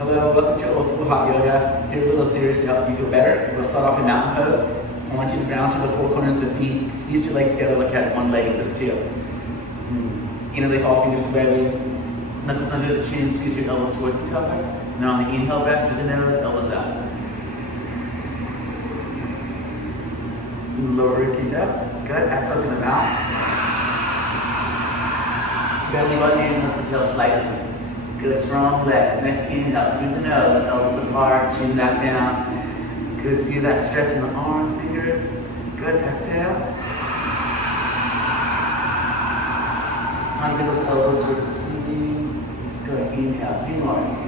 Hello, welcome to Old School Hot Yoga. Here's a little series to help you feel better. We'll start off in mountain pose. I want you to ground to the four corners of the feet. Squeeze your legs together, look at one leg instead of two. Interlace all fingers together. Knuckles under the chin, squeeze your elbows towards each other. Now on the inhale breath through the nose, elbows out. Lower ribcage up. Good. Exhale to the mouth. Belly button in, lift the tail slightly. Good, strong legs. Next inhale through the nose, elbows apart, chin back down. Good, feel that stretch in the arms, fingers. Good, exhale. Time to get those elbows towards the ceiling. Good, inhale, 3 more.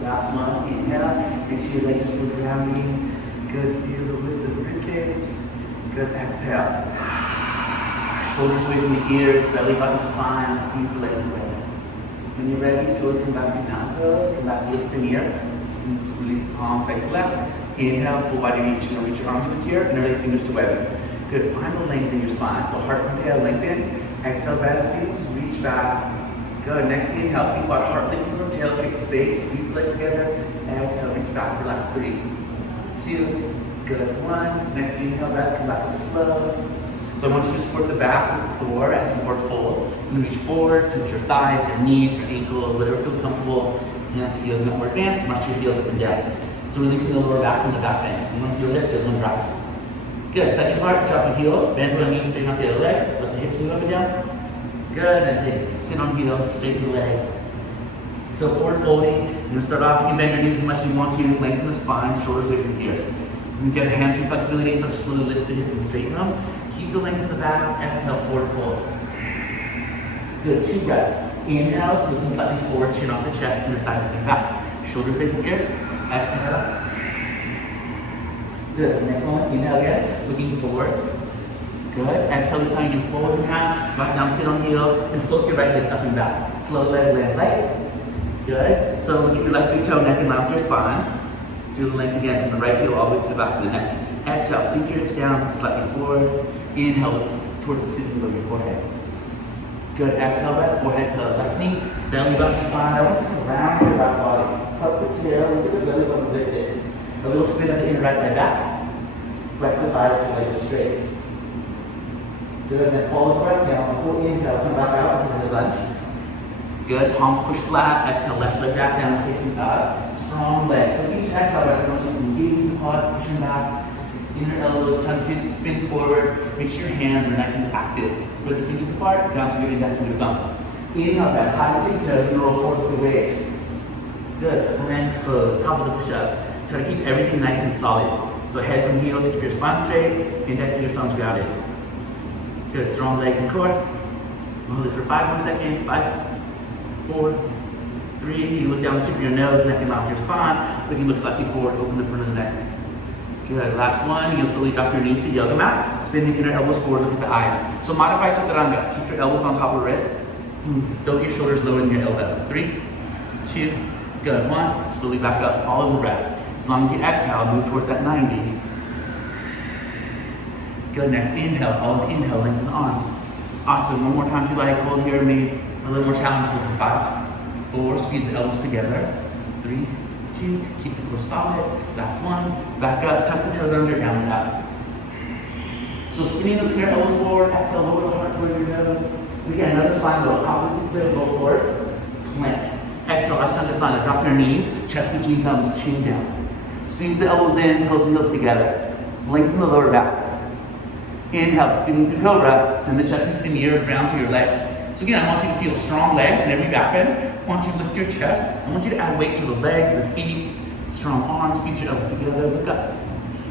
Last one, inhale, make sure your legs are still grounding. Good, feel the lift of the ribcage. Good, exhale. Shoulders away from the ears, belly button to spine, squeeze the legs away. When you're ready, slowly come back to mountain pose, come back to lift the ear. Release the palms right to left. Inhale, full body reach, reach your arms to the ear, interlace fingers to webbing. Good, find the length in your spine. So heart from tail, lengthen. Exhale, breath seams, reach back. Good, next inhale, think about heart lifting from tail, create space, squeeze the legs together. Exhale, reach back, relax, 3, 2, good, 1. Next inhale, breath, come back up slow. So I want you to support the back with the floor as you forward fold. You reach forward, touch your thighs, your knees, your ankles, whatever feels comfortable. And as you get a bit more advanced, march your heels up and down. So releasing the lower back from the back bend. You want to feel this, so one drops. Good, second part, drop your heels, bend to one knee, straighten out the other leg, let the hips move up and down. Good, and then sit on heels, straighten the legs. So forward folding, you're gonna start off, you can bend your knees as much as you want to, lengthen the spine, shoulders away from the ears. You can get the hamstring flexibility, so just slowly lift the hips and straighten them. Keep the length in the back, exhale, forward fold. Good, 2 breaths. Inhale, looking slightly forward, chin off the chest, and your thighs sitting back. Shoulders away from the ears, exhale. Good, next one, inhale again, looking forward. Good. Exhale this time, you can fold in half, squat down, sit on heels, and float your right leg up and back. Slow leg, light. Good. So look at your left big toe, neck, and lounge your spine. Feel the length again from the right heel all the way to the back of the neck. Exhale, sink your hips down, slightly forward. Inhale, look towards the ceiling of your forehead. Good. Exhale, breath, forehead to left knee, belly button to spine. I want you to round your back body. Tuck the tail, look at the belly button lifted. A little spin of the inner right leg back. Flex the thighs, the legs straight. Good, and then follow the breath down. Full inhale, come back out into the lunge. Good, palms push flat. Exhale, left leg back down, facing God. Strong legs. So each exhale breath, I want you to engage the quads, pushing back. Inner elbows, tongue fin, spin forward. Make sure your hands are nice and active. Spread the fingers apart, down to your index and your thumbs. Inhale, breath, high tiptoes, and roll forward with the wave. Good, plank pose, top of the push-up. Try to keep everything nice and solid. So head from heels, keep your spine straight, index fingers, thumbs grounded. Good, strong legs and core. Hold it for 5 more seconds. 5, 4, 3. You look down the tip of your nose, neck and mouth, your spine. Looking look slightly forward, open the front of the neck. Good, last one. You'll slowly drop your knees to yoga mat. Spin the inner elbows forward, look at the eyes. So modified chaturanga. Keep your elbows on top of the wrists. Don't get your shoulders lower than your elbow. 3, 2, good. 1. Slowly back up, follow the breath. As long as you exhale, move towards that 90. Good, next inhale, follow the inhale, lengthen the arms. Awesome, one more time if you like, hold here, maybe a little more challenge for 5, 4, squeeze the elbows together, 3, 2, keep the core solid, last one, back up, tuck the toes under, down and up. So spinning those inner elbows forward, exhale, lower the heart towards your nose. And again, another spine roll, top of the toes, roll forward, plank. Exhale, Ashtanga, drop your knees, chest between thumbs, chin down. Squeeze the elbows in, toes and heels together. Lengthen the lower back. Inhale, spinning through cobra, send the chest into the near ground to your legs. So again, I want you to feel strong legs in every back bend. I want you to lift your chest. I want you to add weight to the legs, the feet, strong arms, squeeze your elbows together, look up.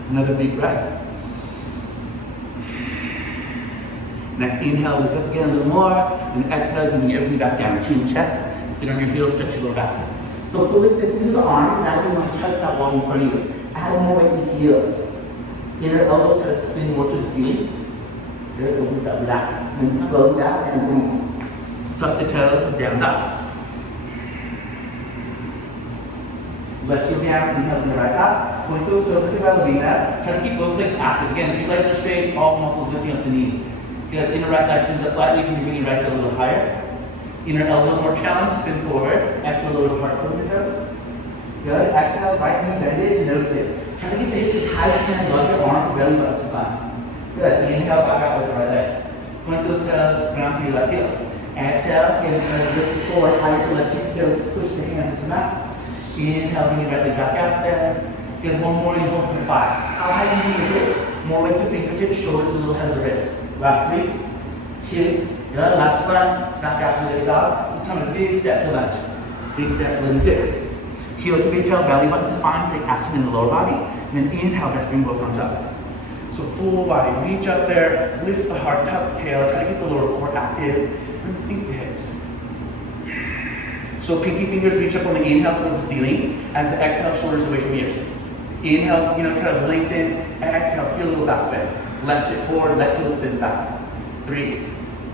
Another big breath. Next inhale, look up again a little more. And exhale, bring everything back down, chin, chest. Sit on your heels, stretch your lower back. So fully extend through the arms. Now you want to touch that wall in front of you. Add more weight to heels. Inner elbows try to spin more to the ceiling. Good, open it up, relax. And then slowly down, and please. Tuck the toes, down, up. Left heel down, inhale to the right up. Point those toes like a ballerina. Try to keep both legs active. Again, if your legs are straight, all muscles lifting up the knees. Good, inner right thigh spins up slightly. You can bring your right heel a little higher. Inner elbows more challenged, spin forward. Exhale, lower heart toward your toes. Good, exhale, right knee bended to nose dip. Try to get the hip as high as you can above your arms, belly button to spine. Good, inhale, back out with the right leg. Point those toes, ground to your left heel. Exhale, again, try to lift it forward, higher to left hip, toes, push the hands into the mat. Inhale, bring your right leg back out there. Good, one more, you hold for 5. How high can you move your hips? More weight to fingertips, shoulders a little ahead of the wrist. Last 3, 2, good, last one. Back out to the dog. This time a big step to lunge. Big step to lunge, good. Heel to big toe, belly button to spine, take action in the lower body. And then inhale, breath, bring both arms up. So full body, reach up there, lift the heart, tuck the tail, try to get the lower core active, and sink the hips. So pinky fingers reach up on the inhale towards the ceiling. As the exhale, shoulders away from ears. Inhale, try to lengthen. Exhale, feel a little back bend. Left hip forward, left heel extend back. 3,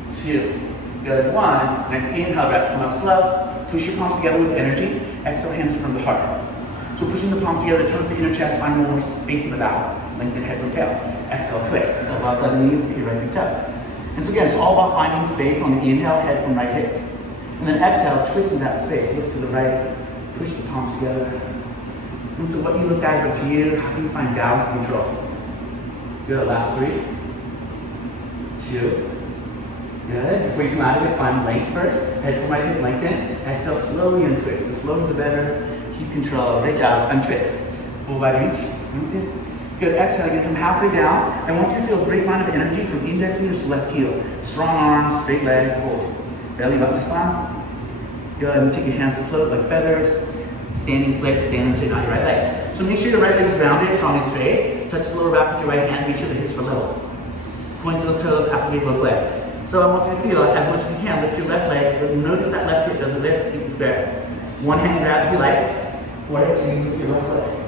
2, good, 1. Next inhale, breath, come up slow. Push your palms together with energy. Exhale, hands from the heart. So pushing the palms together, turn the inner chest, find more space in the back. Lengthen head from tail. Exhale, twist. Elbow outside the knee with your right feet up. And so again, it's all about finding space on the inhale, head from right hip. And then exhale, twisting that space. Look to the right, push the palms together. And so what you look at is up to you. How can you find balance and control? Good, last 3, 2, good. Before you come out of it, find length first. Head from right hip, lengthen. Exhale, slowly untwist. The slower the better. Keep control. Great job. Untwist. Full body reach. Okay. Good. Exhale. You're gonna come halfway down. I want you to feel a great amount of energy from index fingers to left heel. Strong arms, straight leg, hold. Belly button to spine. Good. And take your hands to float like feathers. Standing split, standing straight on your right leg. So make sure your right leg is grounded, strong and straight. Touch the lower back with your right hand. Make sure the hips are level. Point those toes. Activate both legs. So I want you to feel as much as you can. Lift your left leg. But notice that left hip doesn't lift. Keep it square. One hand grab if you like. Forehead to your left leg.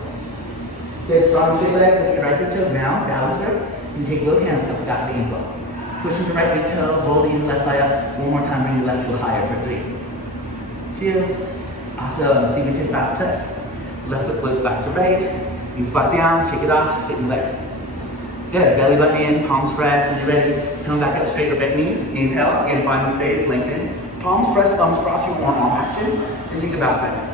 Good, strong straight leg, lift your right big toe down, balancer. You take both hands up the back of the ankle. Pushing the right big toe, hold the left leg up. One more time, bring your left heel higher for 3, 2, awesome. Fingertips back to touch. Left foot floats back to right. You squat down, shake it off, sit in legs. Good, belly button in, palms press. When you're ready, come back up straight or bent knees. Inhale, again, find the space, lengthen. Palms press, thumbs cross your arm action, and take a back bend.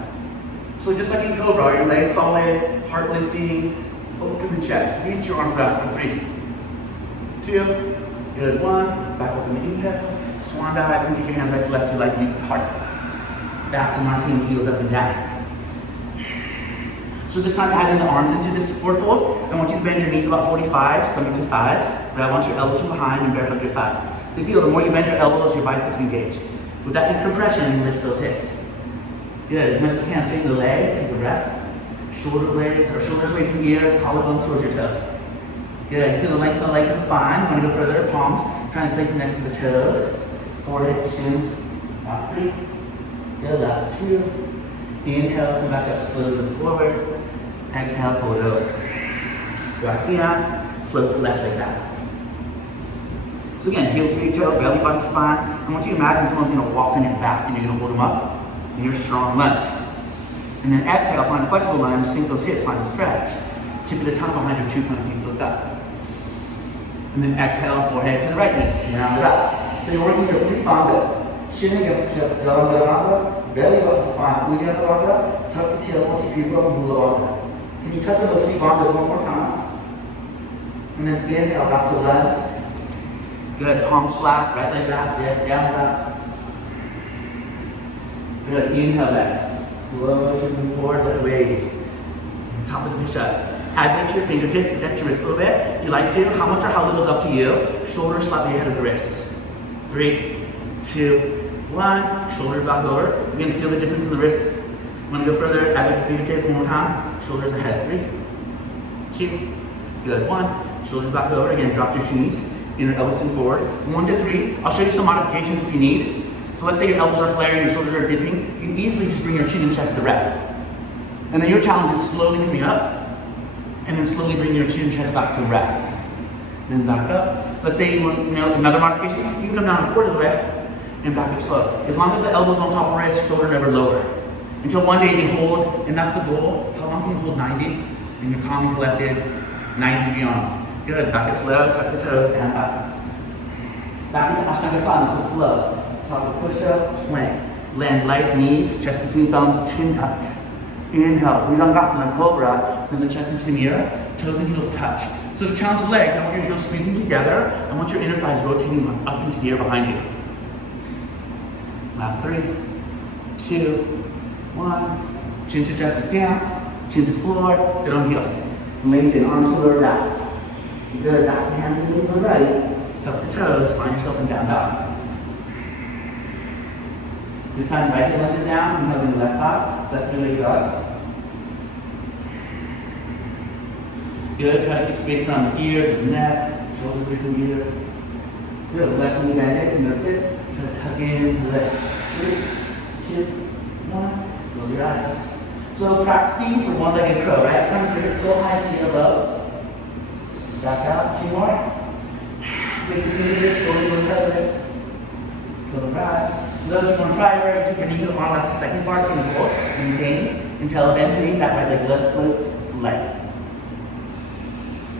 So just like in Cobra, your legs solid, heart lifting, open the chest. Reach your arms out for 3, 2, good, 1. Back up in the inhale. Swan dive, and take your hands right to left, you like you heart. Back to mountain, heels up and down. So this time adding the arms into this forward fold. I want you to bend your knees about 45, stomach to thighs. But I want your elbows from behind and bear hug your thighs. So you feel the more you bend your elbows, your biceps engage. With that compression, lift those hips. Good, as much as you can, straighten the legs, take a breath. Shoulder blades, or shoulders away from ears, collarbones towards your toes. Good, feel the length of the legs and spine. Want to go further, palms, trying to place them next to the toes. Forehead to shins, last 3. Good, last 2. Inhale, come back up slowly forward. Exhale, pull it over. Squat down, float the left leg back. So again, heel to big toe, belly button to spine. I want you to imagine someone's going to walk on your back and you're going to hold them up. And your strong lunge. And then exhale, find a flexible lunge, sink those hips, find a stretch. Tip of the tongue behind your tooth, front teeth look up. And then exhale, forehead to the right knee, round it up. So you're working your 3 bandhas. Shin against the chest, Jalandhara, belly button to spine, Ujjayi, tuck the tail, Mochi-Pibra, Mula Bandha. Can you touch on those 3 bandhas one more time? And then inhale, back to lunge. Good, palms flat, right leg back, down back. Good, inhale back, slowly move forward, let it wave. Top of the push-up. Add weight to your fingertips, connect your wrists a little bit. If you like to, how much or how little is up to you. Shoulders slightly ahead of the wrists. 3, 2, 1, shoulders back over. You're going to feel the difference in the wrists. Want to go further, add weight to fingertips one more time. Shoulders ahead, 3, 2, good, 1. Shoulders back over, again, drop your knees. Inner elbows in forward. 1 to 3. I'll show you some modifications if you need. So let's say your elbows are flaring, your shoulders are dipping. You can easily just bring your chin and chest to rest. And then your challenge is slowly coming up and then slowly bring your chin and chest back to rest. Then back up. Let's say you want another modification, you can come down a quarter of the way and back up slow. As long as the elbow's on top of wrist, shoulder never lower. Until one day you can hold, and that's the goal. How long can you hold 90? And you're calm and collected, 90 degree arms. Good, back up slow, tuck the toes, and back. Back into Ashtangasana, so flow. Top of push-up, plank. Land light, knees, chest between thumbs, chin touch. Inhale, Bhujangasana, Cobra, send the chest into the mirror, toes and heels touch. So to challenge the legs, I want your heels squeezing together, I want your inner thighs rotating up into the air behind you. Last 3, 2, 1. Chin to chest down, chin to floor, sit on heels. Lengthen, arms to lower back. Good, back to hands and knees when ready. Tuck the toes, find yourself in down dog. This time, right hip lunges down, inhale in the left thigh, left knee leg up. Good, try to keep space around the ears, the neck, shoulders away from the ears. Good, left knee bend it, and that's it. Try to tuck in, lift. 3, 2, 1, close your eyes. So practicing for one-legged crow, right? Come your hips so high to your low. Back out, 2 more. Big to fingertips, shoulders over pelvis. Slow rise. So those who want to try it, right, take your knee to the arm, that's the second part, you can hold, maintain, until eventually that right leg lifts light.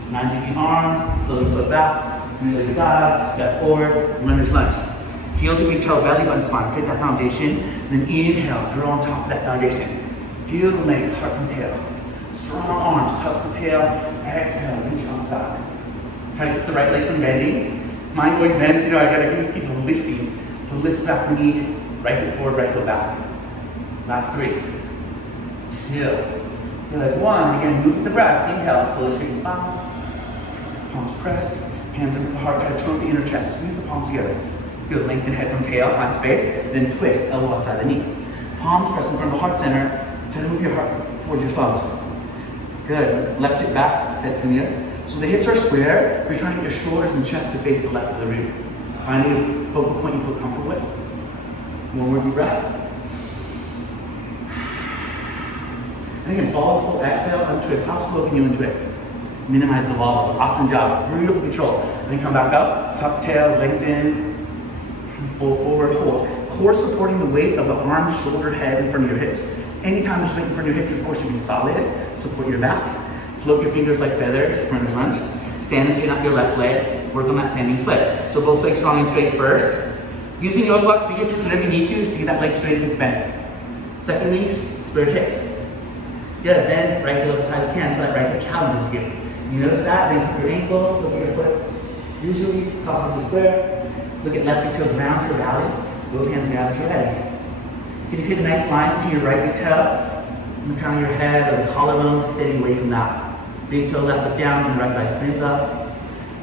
90 degree arms, slowly flip back, three-legged dive, step forward, runner's lunge. Heel to big toe, belly button spine, create that foundation, then inhale, grow on top of that foundation. Feel the legs, heart from tail. Strong arms, tuck the tail, exhale, reach on top. Try to keep the right leg from bending. Mine always bends, I gotta just keep lifting. So lift back the knee, right hip forward, right heel back. Last 3, 2, good, 1. Again, move with the breath. Inhale, slowly straighten spine. Palms press, hands up at the heart, try to tone the inner chest, squeeze the palms together. Good, lengthen head from tail, find space, then twist, elbow outside the knee. Palms press in front of the heart center, try to move your heart towards your thumbs. Good, left hip back, head to the mirror. So the hips are square, but you're trying to get your shoulders and chest to face the left of the room. Finding a focal point you feel comfortable with. One more deep breath. And again, follow the full exhale, untwist. How slow can you untwist? Minimize the wobbles. Awesome job. Beautiful control. And then come back up. Tuck tail, lengthen. Full forward hold. Core supporting the weight of the arms, shoulder, head in front of your hips. Anytime there's weight in front of your hips, your core should be solid. Support your back. Float your fingers like feathers. Runner's lunge. Stand and straighten out your left leg. Work on that standing splits. So both legs strong and straight first. Using yoga blocks, fingertips, whatever you need to get that leg straight if it's bent. Secondly, squared hips. Good, bend right heel as high as you can until that right hip challenges you. You notice that, then keep your ankle, look at your foot. Usually, top of the square. Look at left foot to the ground for balance. Both hands down if you're ready. Can you create a nice line between your right big toe and the crown of your head or the collarbones, extending away from that. Big toe left foot down and the right thigh spins up.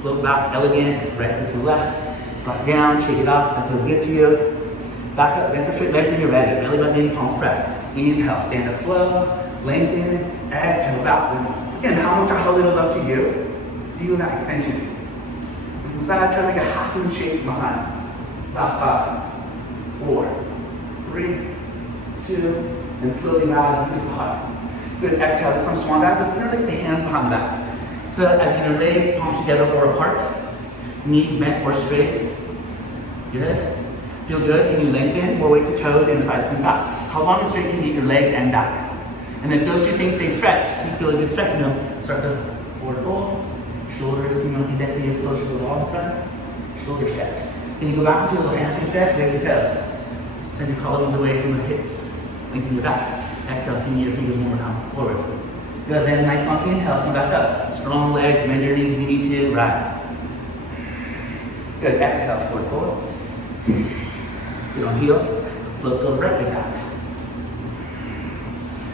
Float back, elegant, right foot to the left. Squat down, shake it off, that feels good to you. Back up, bend for straight legs when you're ready. Belly button in, palms press. Inhale, stand up slow, lengthen, exhale, backward. Again, how much or how little is up to you. Feel that extension. Inside, try to make a half moon shape behind. Last 5, 4, 3, 2, and slowly rise into the heart. Good, exhale, this one swan back. Let's interlace the hands behind the back. So as you interlace, palms together or apart, knees bent or straight. Good. Feel good? Can you lengthen? More weight to toes and thighs and back. How long and straight can you get your legs and back? And if those 2 things stay stretched, you feel a good stretch, start the forward fold, shoulders, index fingers closer to the wall in front, shoulder stretch. Can you go back into a little hamstring stretch, legs to toes. Send your collarbones away from the hips, lengthen your back. Exhale, send your fingers one more time, forward. Good, then nice long inhale, come back up. Strong legs, bend your knees if you need to, rise. Good, exhale, forward fold. Sit on heels, float the right leg back.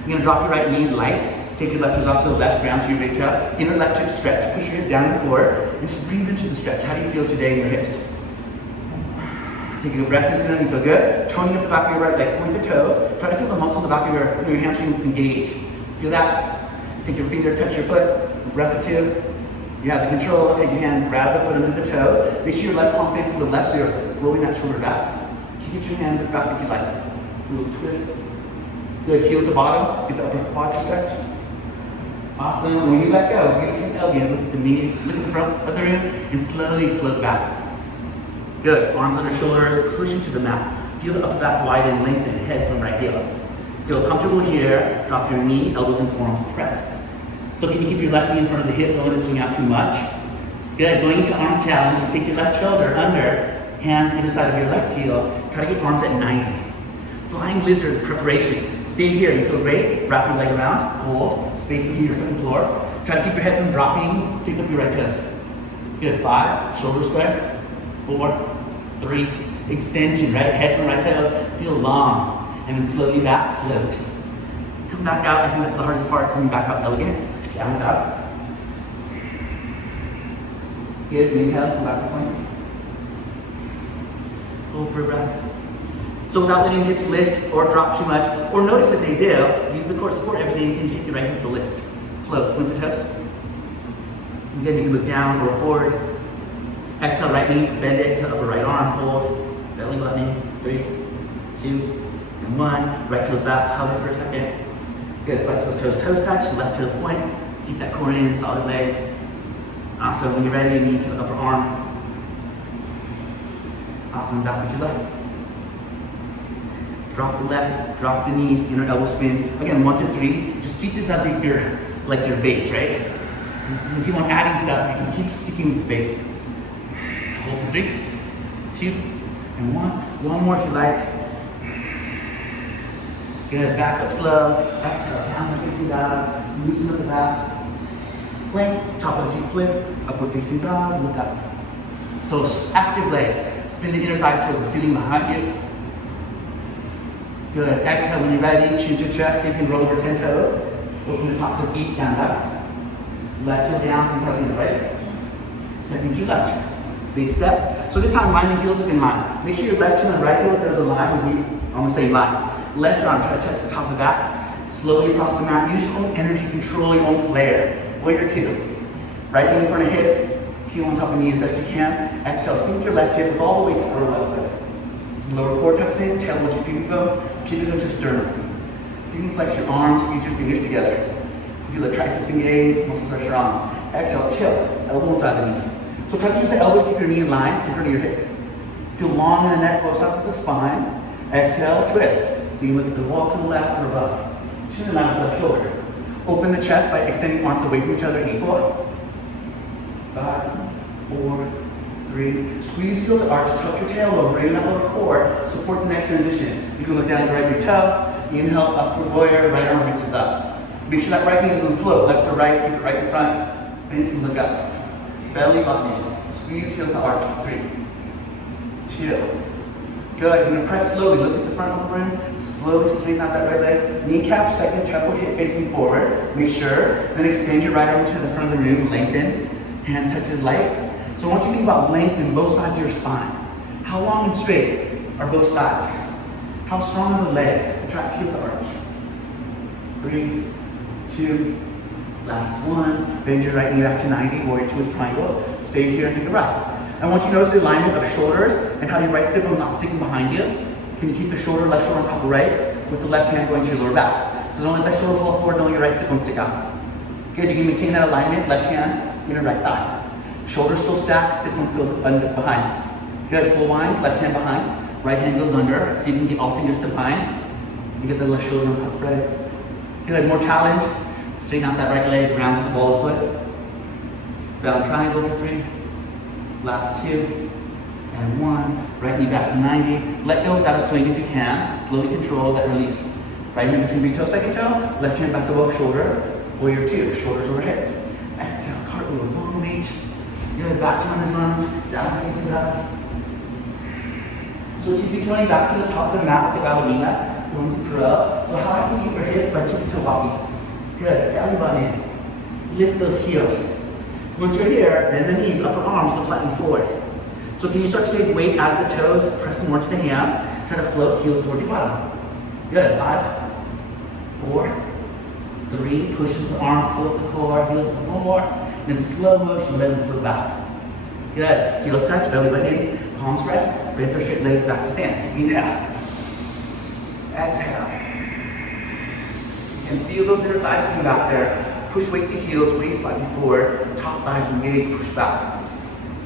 You're gonna drop your right knee light, take your left toes out to the left, ground to your big toe. Inner left hip stretch, push your hip down the floor, and just breathe into the stretch. How do you feel today in your hips? Taking a breath into them, you feel good. Toning up the back of your right leg, point the toes. Try to feel the muscle in the back of your hamstring engage. Feel that? Take your finger, touch your foot, breath or 2. You have the control, take your hand, grab the foot under the toes. Make sure your left palm faces the left so you're rolling that shoulder back. Keep your hand back if you like. A little twist. Good, heel to bottom, get the upper quad to stretch. Awesome. When you let go, get it from the elbow. Look at the knee, look at the front of the room, and slowly float back. Good. Arms under shoulders, push into the mat. Feel the upper back widen, lengthen, head from right heel. Feel comfortable here. Drop your knee, elbows and forearms press. So can you keep your left knee in front of the hip? Don't let it swing out too much. Good. Going into arm challenge, take your left shoulder under, hands either side of your left heel. Try to get arms at 90. Flying lizard preparation. Stay here. You feel great. Wrap your leg around. Hold. Space between your foot and floor. Try to keep your head from dropping. Pick up your right toes. Good. 5. Shoulder square. 4. 3. Extension. Right head from right toes. Feel long. And then slowly back. Float. Come back out. I think that's the hardest part. Coming back up. Elegant. Down and up. Good. Inhale. Come back to plank. Hold for a breath. So without letting hips lift or drop too much, or notice that they do, use the core support. Everything you can take your right hip to lift. Float. Point the toes. Again, you can look down or forward. Exhale, right knee, bend it to upper right arm. Hold. Belly button. 3, 2, and 1. Right toes back. Hold it for a second. Good. Flex those toes. Toes touch. Left toes point. Keep that core in. Solid legs. Awesome. When you're ready, knee to the upper arm. Awesome. Back with your left. Drop the left, drop the knees, inner elbow spin. Again, 1 to 3. Just treat this as like your base, right? You keep on adding stuff, you can keep sticking with the base. Hold for 3, 2, and 1. One more if you like. Good, back up slow. Exhale, downward facing dog. Loosen up the back. Plank, top of the feet flip. Upward facing dog, look up. So active legs. Spin the inner thighs towards the ceiling behind you. Good. Exhale when you're ready. Chin to chest. So you can roll over 10 toes. Open the top of the feet, down up. Left toe down, inhale in the right. Stepping to left. Big step. So this time line the heels up in line. Make sure your left heel and right heel, if there's a line, will be on the same line. Left arm, try to touch the top of the back. Slowly across the mat. Use your own energy, control your own flair. Warrior 2. Right knee in front of hip. Heel on top of knee as best you can. Exhale, sink your left hip all the way to our left foot. Lower core tucks in, tailbone to pubic bone to sternum. So you can flex your arms, squeeze your fingers together. So feel the triceps engaged, muscles are strong. Exhale, tilt, elbow inside the knee. So try to use the elbow to keep your knee in line in front of your hip. Feel long in the neck, both sides of the spine. Exhale, twist. So you look at the wall to the left or above. Chin in line with the left shoulder. Open the chest by extending arms away from each other equal. 5, 4, 3. Squeeze heel to arch, tuck your tailbone, bring that lower core, support the next transition. You can look down and grab your toe. Inhale, upward warrior, right arm reaches up. Make sure that right knee doesn't float, left to right, keep it right in front. And you can look up. Belly button. Squeeze heel to arch. 3, 2. Good. You're going to press slowly. Look at the front of the rim. Slowly straighten out that right leg. Kneecap, second temple, hip facing forward. Make sure. Then extend your right arm to the front of the room. Lengthen. Hand touches light. So I want you to think about length in both sides of your spine. How long and straight are both sides? How strong are the legs? Attract heel to arch. 3, 2, last 1. Bend your right knee back to 90, warrior 2 with triangle. Stay here and take a breath. I want you to notice the alignment of shoulders and how your right sacrum is not sticking behind you. Can you keep the shoulder, left shoulder on top of right, with the left hand going to your lower back? So don't let that shoulder fall forward, don't let your right sacrum stick out. Good, you can maintain that alignment, left hand, inner right thigh. Shoulders still stacked, sacrum still under, behind. Good, full wind, left hand behind, right hand goes under, so you can get all fingers to behind. You get the left shoulder on top of right. Good, more challenge. Straighten out that right leg, round to the ball of foot. Round triangle for 3. Last 2. And 1. Right knee back to 90. Let go without a swing if you can. Slowly control that release. Right hand between big toe, second toe. Left hand back above shoulder. Warrior 2. Shoulders over hips. Exhale, cartwheel, long reach. Good, back to runner's lunge. Down facing up. So tippy toeing back to the top of the mat with the ballerina. Going to curl. So how can you keep your hips by tippy toe walking? Good, belly button in. Lift those heels. Once you're here, bend the knees, upper arms, look slightly forward. So can you start to take weight out of the toes, press more to the hands, try to float heels towards your bottom. Good, 5, 4, 3, push the arm, pull up the core, heels up one more, then slow motion, let them float back. Good, heels touch, belly button in, palms press, bend those straight legs back to stand. Inhale. Exhale. And feel those inner thighs coming back there. Push weight to heels, waist slightly forward, top thighs engaged, push back.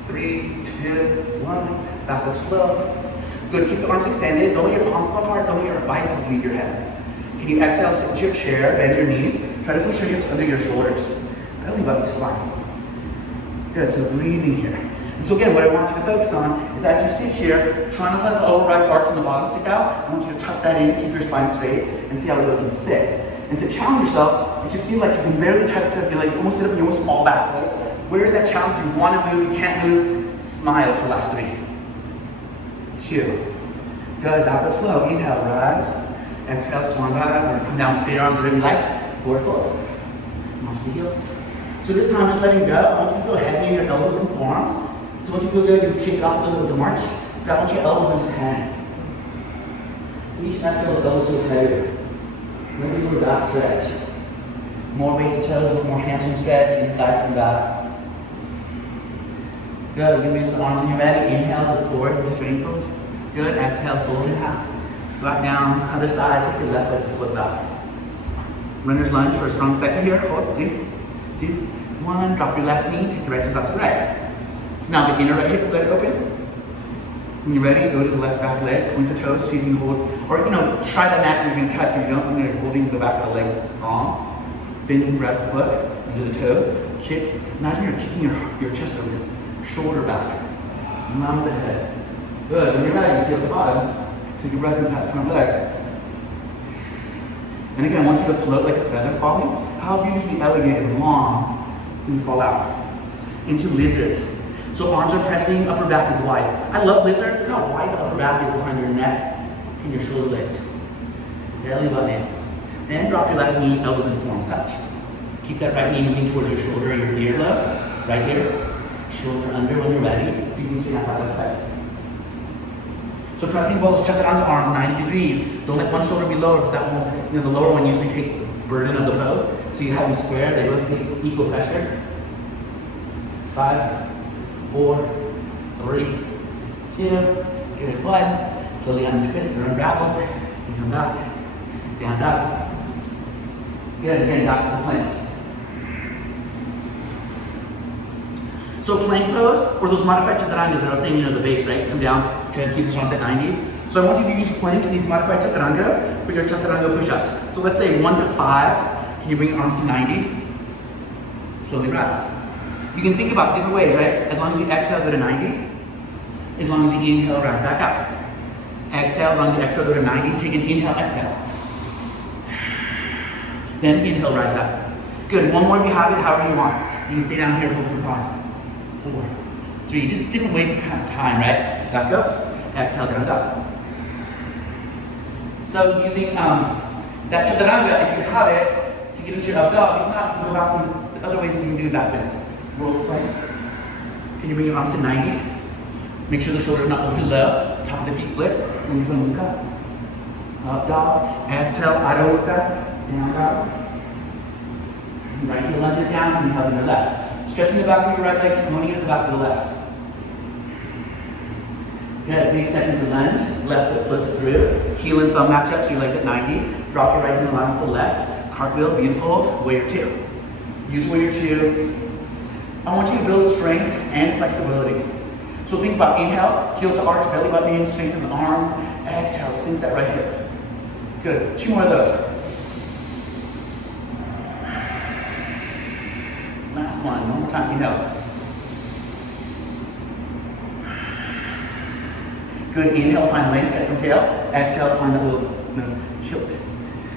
3, 2, 1, back up slow. Good, keep the arms extended, don't let your palms come apart, don't let your biceps leave your head. Can you exhale, sit to your chair, bend your knees, try to push your hips under your shoulders. Belly button to spine. Good, so breathing here. And so again, what I want you to focus on is as you sit here, try not to let the lower right arch and the bottom stick out. I want you to tuck that in, keep your spine straight, and see how you can sit. And to challenge yourself, if you feel like you can barely touch the you like almost sit up and you almost fall back, right? Where's that challenge? You want to move, you can't move, smile for the last 3, 2. Good, back up slow. Inhale, rise. Exhale, swan dive, or come down, straight arms, whatever you like. Forward. Arms to heels. So this time, just letting go. I want you to feel heavy in your elbows and forearms. So once you feel good, you shake it off a little bit with the march. Grab onto your elbows and just hang. Each exhale, the elbows feel heavier. Maybe a little back stretch. More weight to toes, a little more hamstring stretch, and thighs come back. Good, you can use the arms when you're ready. Inhale, lift forward, lift your ankles. Good, exhale, fold in half. Squat down, other side, take your left leg to foot back. Runner's lunge for a strong second here. Hold, 3, 2, 1. Drop your left knee, take your right toes out to the right. So now the inner right hip, let it open. When you're ready, go to the left back leg, point the toes so you can hold, or try that mat you're going to touch. If you don't, you're holding the back of the leg wrong. Then you can grab the foot, into the toes, kick. Imagine you're kicking your chest over, shoulder back, round the head. Good, when you're ready, you feel the bottom. Take a breath into that front leg. And again, I want you to float like a feather falling. How beautifully elevated and long can you fall out? Into lizard. So arms are pressing, upper back is wide. I love lizard. Look how wide the upper back is behind your neck and your shoulder blades. Belly button in. Then drop your left knee, elbows and forearms touch. Keep that right knee moving towards your shoulder and your earlobe. Right here. Shoulder under when you're ready. So you can see that left leg. So try to think about those chaturanga arms 90 degrees. Don't let one shoulder be lower because that one, the lower one usually takes the burden of the pose. So you have them square, they both take equal pressure. 5, 4, 3, 2, good, 1. Slowly untwist or unravel. And come back, down, up. Good, again, back to the plank. So plank pose, or those modified chaturangas that I was saying, the base, right? Come down, try to keep this arms at 90. So I want you to use plank in these modified chaturangas for your chaturanga push-ups. So let's say 1 to 5, can you bring your arms to 90? Slowly rise. You can think about different ways, right? As long as you exhale, go to 90. As long as you inhale, rise back up. Exhale, as long as you exhale, go to 90. Take an inhale, exhale. Then inhale, rise up. Good, one more if you have it, however you want. You can stay down here, hold for 5, 4, 3, just different ways to kind of time, right? Back up, exhale, down, up. So using that chaturanga, if you have it, to get into your up dog. If not, you can go back to the other ways that you can do back bends. Roll plank. Can you bring your arms to 90? Make sure the shoulder is not too low. Top of the feet flip. Move from Mukha. Up dog. Exhale, Adho Mukha. Down dog. Right heel lunges down, inhale to your left. Stretching the back of your right leg, toning at the back of the left. Good, big step into lunge. Left foot flips through. Heel and thumb match up, so your legs at 90. Drop your right heel in line with the left. Cartwheel, beautiful. Warrior 2. Use Warrior 2. I want you to build strength and flexibility. So think about inhale, heel to arch, belly button in, strengthen the arms. Exhale, sink that right hip. Good, 2 more of those. Last one more time, inhale. Good, inhale, find length, head from tail. Exhale, find that little tilt.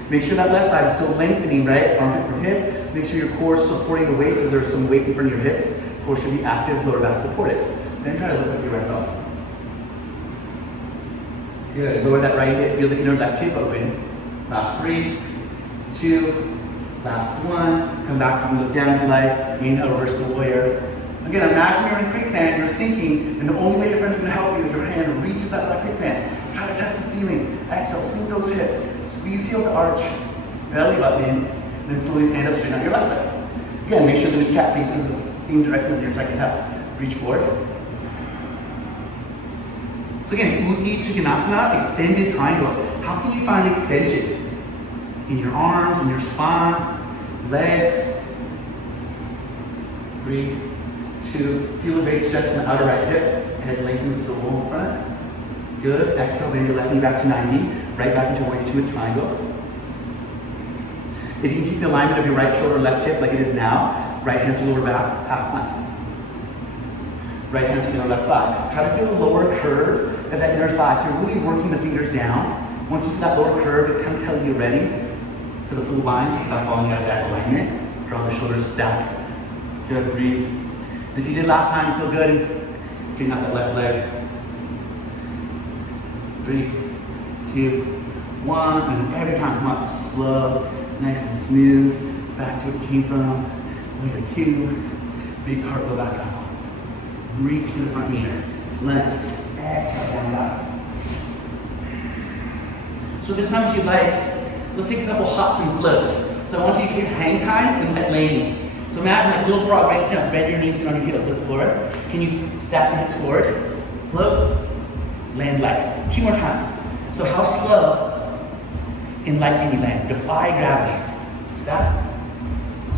Make sure that left side is still lengthening, right? Armpit from hip. Make sure your core is supporting the weight because there's some weight in front of your hips. Core should be active, lower back supported. Then try to lift up your right thumb. Good, lower that right hip, feel the inner left hip open. Last 3, 2, last 1. Come back and look down if you like. Inhale, reverse the warrior. Again, imagine you're in quicksand, you're sinking, and the only way your friend's gonna help you is your hand reaches out like quicksand. Try to touch the ceiling. Exhale, sink those hips. Squeeze heel to arch, belly button in, then slowly stand up, straighten out your left leg. Again, make sure the kneecap faces the same direction as your second toe. Reach forward. So again, Uti Trikonasana, extended triangle. How can you find extension? In your arms, in your spine, legs. 3, 2, feel a great stretch in the outer right hip. Head lengthens the wall in front. Good. Exhale, bend your left knee back to 90. Right back into warrior 2 with triangle. If you can keep the alignment of your right shoulder, left hip like it is now, right hand to lower back, half plank. Right hand to your left thigh. Try to feel the lower curve of that inner thigh. So you're really working the fingers down. Once you feel that lower curve, it can tell you you're ready for the full bind, without falling out of that alignment. Draw the shoulders stack. Good, breathe. And if you did last time, you feel good. Straighten out that left leg. 3, 2, 1. And every time, come out slow, nice and smooth. Back to where you came from. Layer 2. Big cartwheel back up. Reach for the front meter. Lunge. Exhale, down up. So this time, if you'd like, let's take a couple hops and floats. So I want you to keep hang time and let landings. So imagine like a little frog, right? So bend your knees and on your heels, look forward. Can you step the hips forward? Float, land light. 2 more times. So how slow and light can you land? Defy gravity. Step,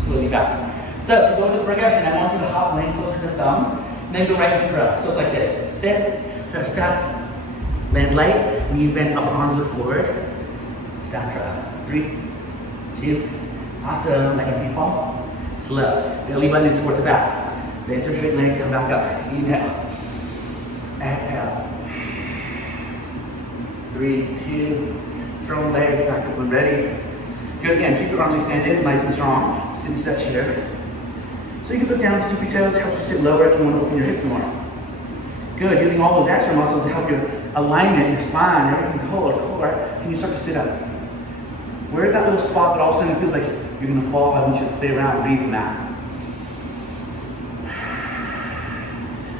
slowly back. So to go with the progression, I want you to hop, land closer to the thumbs, and then go right into crow. So it's like this. Sit, try to step, land light, knees bend, upper arms look forward. Step crow. 3, 2, awesome. Let your feet fall. Slow. Belly button support the back. Bend your straight legs, come back up. Inhale. Exhale. 3, 2. Strong legs, back up when ready. Good again. Keep your arms extended, nice and strong. Sit and stretch here. So you can look down to tippy toes, helps you sit lower if you want to open your hips more. Good. Using all those extra muscles to help your alignment, your spine, everything whole or core. Can you start to sit up? Where is that little spot that all of a sudden feels like you're going to fall? I want you to play around, breathe in that.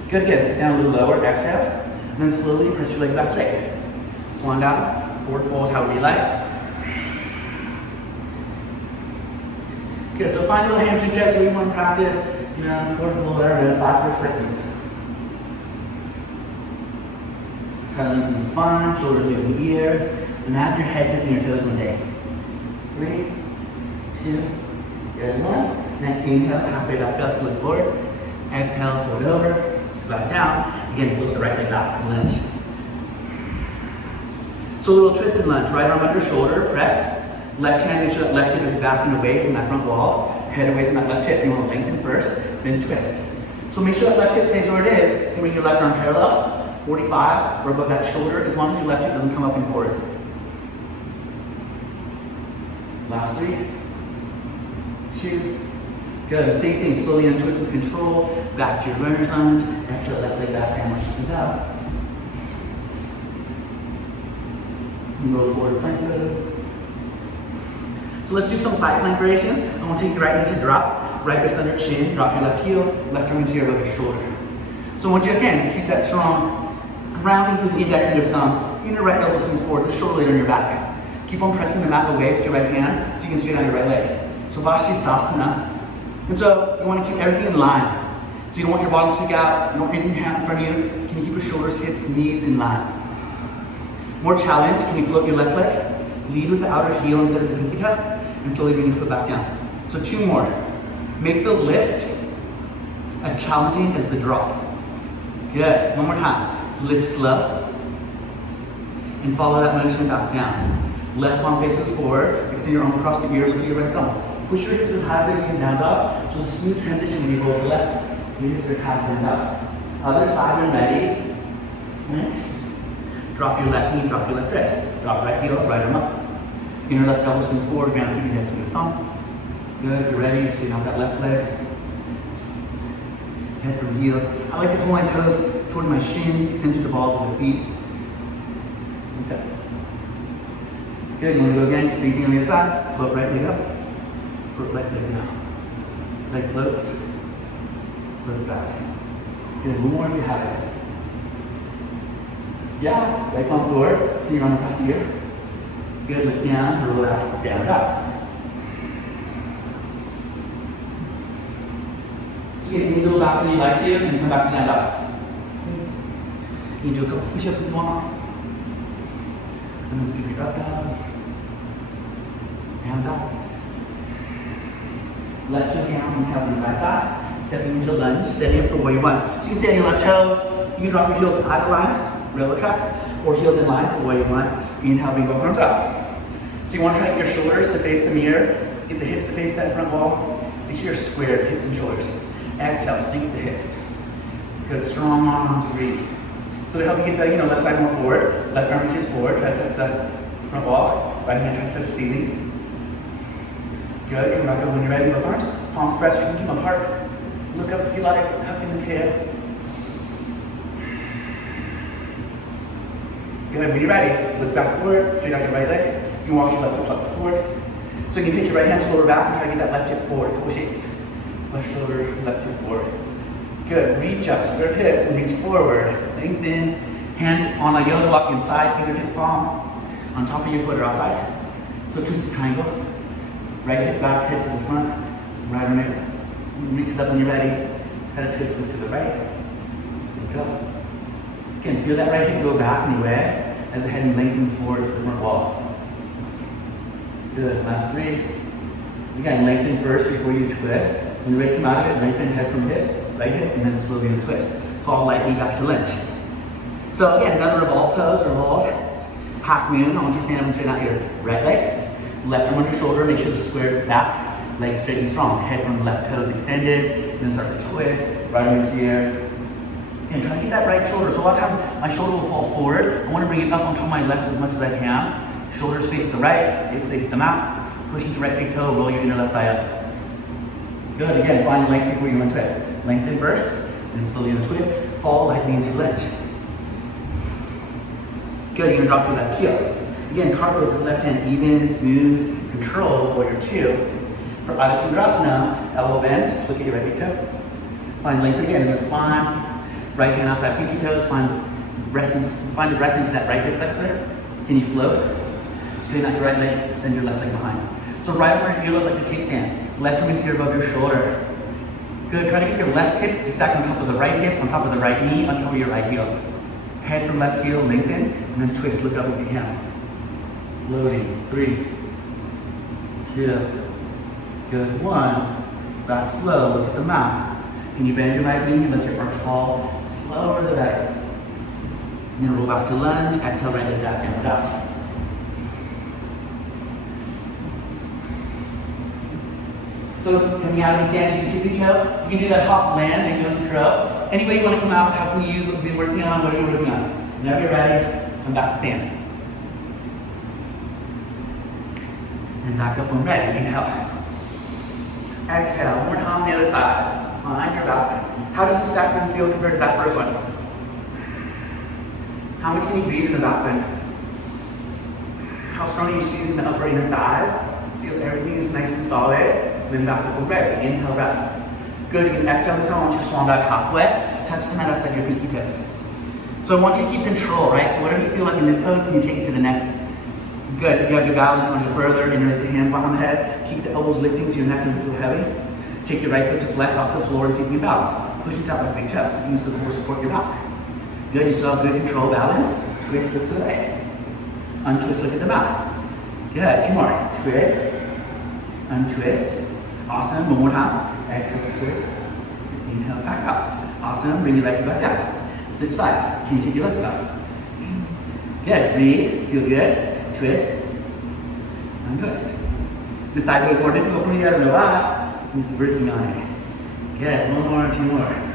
Good, again, sit down a little lower, exhale. And then slowly press your legs back straight. Swan down, forward fold, however you like. Good, so find a little hamstring stretch where you want to practice, forward fold, whatever, 5 seconds. Kind of lengthen the spine, shoulders away from the ears, and have your head touching your toes one day. 3, 2, good, 1. Next inhale, halfway back up to look forward. Exhale, fold over, sit back down. Again, flip the right leg back, lunge. So a little twisted lunge, right arm under shoulder, press. Left hand, make sure that left hip is back and away from that front wall. Head away from that left hip. You want to lengthen first, then twist. So make sure that left hip stays where it is. You bring your left arm parallel, 45, or above that shoulder, as long as your left hip doesn't come up and forward. Last 3, 2, good. Same thing, slowly untwist with control. Back to your runner's lunge. Exhale, left leg back, and push this out. Roll forward, plank those. So let's do some side plank variations. I want to take your right knee to drop, right wrist under chin, drop your left heel, left arm into your left shoulder. So I want you again, keep that strong grounding through the index and your thumb. Inner right elbow swings forward, the shoulder blade on your back. Keep on pressing the mat away with your right hand so you can straighten out your right leg. So Vashisthasana. And so you want to keep everything in line. So you don't want your bottom to stick out, you don't want anything to happen from you. Can you keep your shoulders, hips, knees in line? More challenge, can you float your left leg? Lead with the outer heel instead of the pinky toe, and slowly bring your foot back down. So 2 more. Make the lift as challenging as the drop. Good, 1 more time. Lift slow, and follow that motion back down. Left palm faces forward, extend your arm across the ear, look at your right thumb. Push your hips as high as they can down dog, so it's a smooth transition when you roll to the left. Your hips are as high as stand up. Other side when ready. Drop your left knee, drop your left wrist. Drop right heel, right arm up. Inner left elbow swings forward, ground through your hips with your thumb. Good, if you're ready, straighten out that left leg. Head from heels. I like to pull my toes toward my shins, extend to the balls of the feet. Okay. Good, you want to go again, same thing on the other side. Float right leg up, float right leg down. Leg floats, floats back. Good, 1 more if you have it. Yeah, right palm forward, see your arm across the ear. Good, look down, roll out, down, up. So you can go back when you like to, and come back to stand up. You can do a couple push-ups if you want. And then scoop your up dog. Down dog. Left foot down, inhale the right thigh. stepping into lunge, setting up for where you want. So you can stay on your left toes, you can drop your heels out of line, railroad tracks, or heels in line for where you want. Inhale, bring both arms up. So you want to try to get your shoulders to face the mirror, get the hips to face that front wall. Make sure you're squared, hips and shoulders. Exhale, sink the hips. Good, strong arms, breathe. So to help you get the left side more forward, left arm reaches forward, try to touch that front wall, right hand tries to touch the ceiling. Good, come back up when you're ready, both arms. Palms pressed, you can keep them apart. Look up if you like, tuck in the tail. Good, when you're ready, look back forward, straight out your right leg. You can walk your left foot forward. So you can take your right hand shoulder back and try to get that left hip forward, couple shakes. Left shoulder, left hip forward. Good, reach up, square hips and reach forward. Lengthen, hands on a yoga block inside, fingertips palm, on top of your foot or outside. So twist the triangle. Right hip back, head to the front, right arm reaches up when you're ready. Kind of twist it to the right. Look up. Again, feel that right hip go back anywhere as the head lengthens forward to the front wall. Good, last three. Again, lengthen first before you twist. When you're ready to come out of it, lengthen head from hip, right hip, and then slowly twist. Fall lightly back to lunge. So again, another revolve pose, revolve. Half moon, I want you to stand up and straighten out your right leg. Left arm on your shoulder, make sure the square back, legs straight and strong. Head from the left toes extended, then start to twist, right arm into the air. And try to get that right shoulder. So a lot of times my shoulder will fall forward. I want to bring it up on top of my left as much as I can. Shoulders face the right, hips face the mat. Push into right big toe, roll your inner left thigh up. Good, again, find length before you untwist. Lengthen first, then slowly untwist. Fall lightly into lunge. Good, you're gonna drop your left heel. Again, cartwheel with this left hand, even, smooth, control, warrior two. For Adho Trikonasana, elbow bend, look at your right big toe. Find length again in the spine. Right hand outside pinky toes, find a breath into that right hip flexor. Can you float? Straighten out your right leg, send your left leg behind. So right arm, you look like a kickstand. Left arm interior above your shoulder. Good, try to get your left hip to stack on top of the right hip, on top of the right knee, on top of your right heel. Head from left heel, lengthen, and then twist, look up if you can. Floating, 3, 2, good, 1. Back slow, look at the mat. Can you bend your right knee, let your arch fall? Slower the better. And then roll back to lunge, exhale, right leg back, and out. So coming out again, you can tippy toe. You can do that hop land, then go to crow. Any way you want to come out, how can you use what you've been working on, what are you working on? Whenever you're ready, come back to stand. And back up when ready, inhale. Exhale, one more time on the other side. Find your back bend. How does this back bend feel compared to that first one? How much can you breathe in the back bend? How strong are you squeezing the upper inner thighs? Feel everything is nice and solid. Then back up when ready. Inhale, breath. Good, you can exhale this one. I want you to swan dive halfway. Touch the mat outside your pinky toes. So I want you to keep control, right? So whatever you feel like in this pose, can you take it to the next? Good, if you have good balance, you want to go further, interlace the hands behind the head. Keep the elbows lifting so your neck doesn't feel heavy. Take your right foot to flex off the floor and see if you can balance. Push it out with big toe. Use the core to support your back. Good, you still have good control, balance. Twist, look to the right. Untwist, look at the mat. Good, 2 more. Twist, untwist. Awesome, one more time. Exhale, twist. Inhale, back up. Awesome, bring your right foot back down. Switch sides. Can you take your left foot up? Good, breathe, feel good. Twist, untwist. This side was more difficult for me, I don't know why. I'm just working on it. Good, 1 more, 2 more.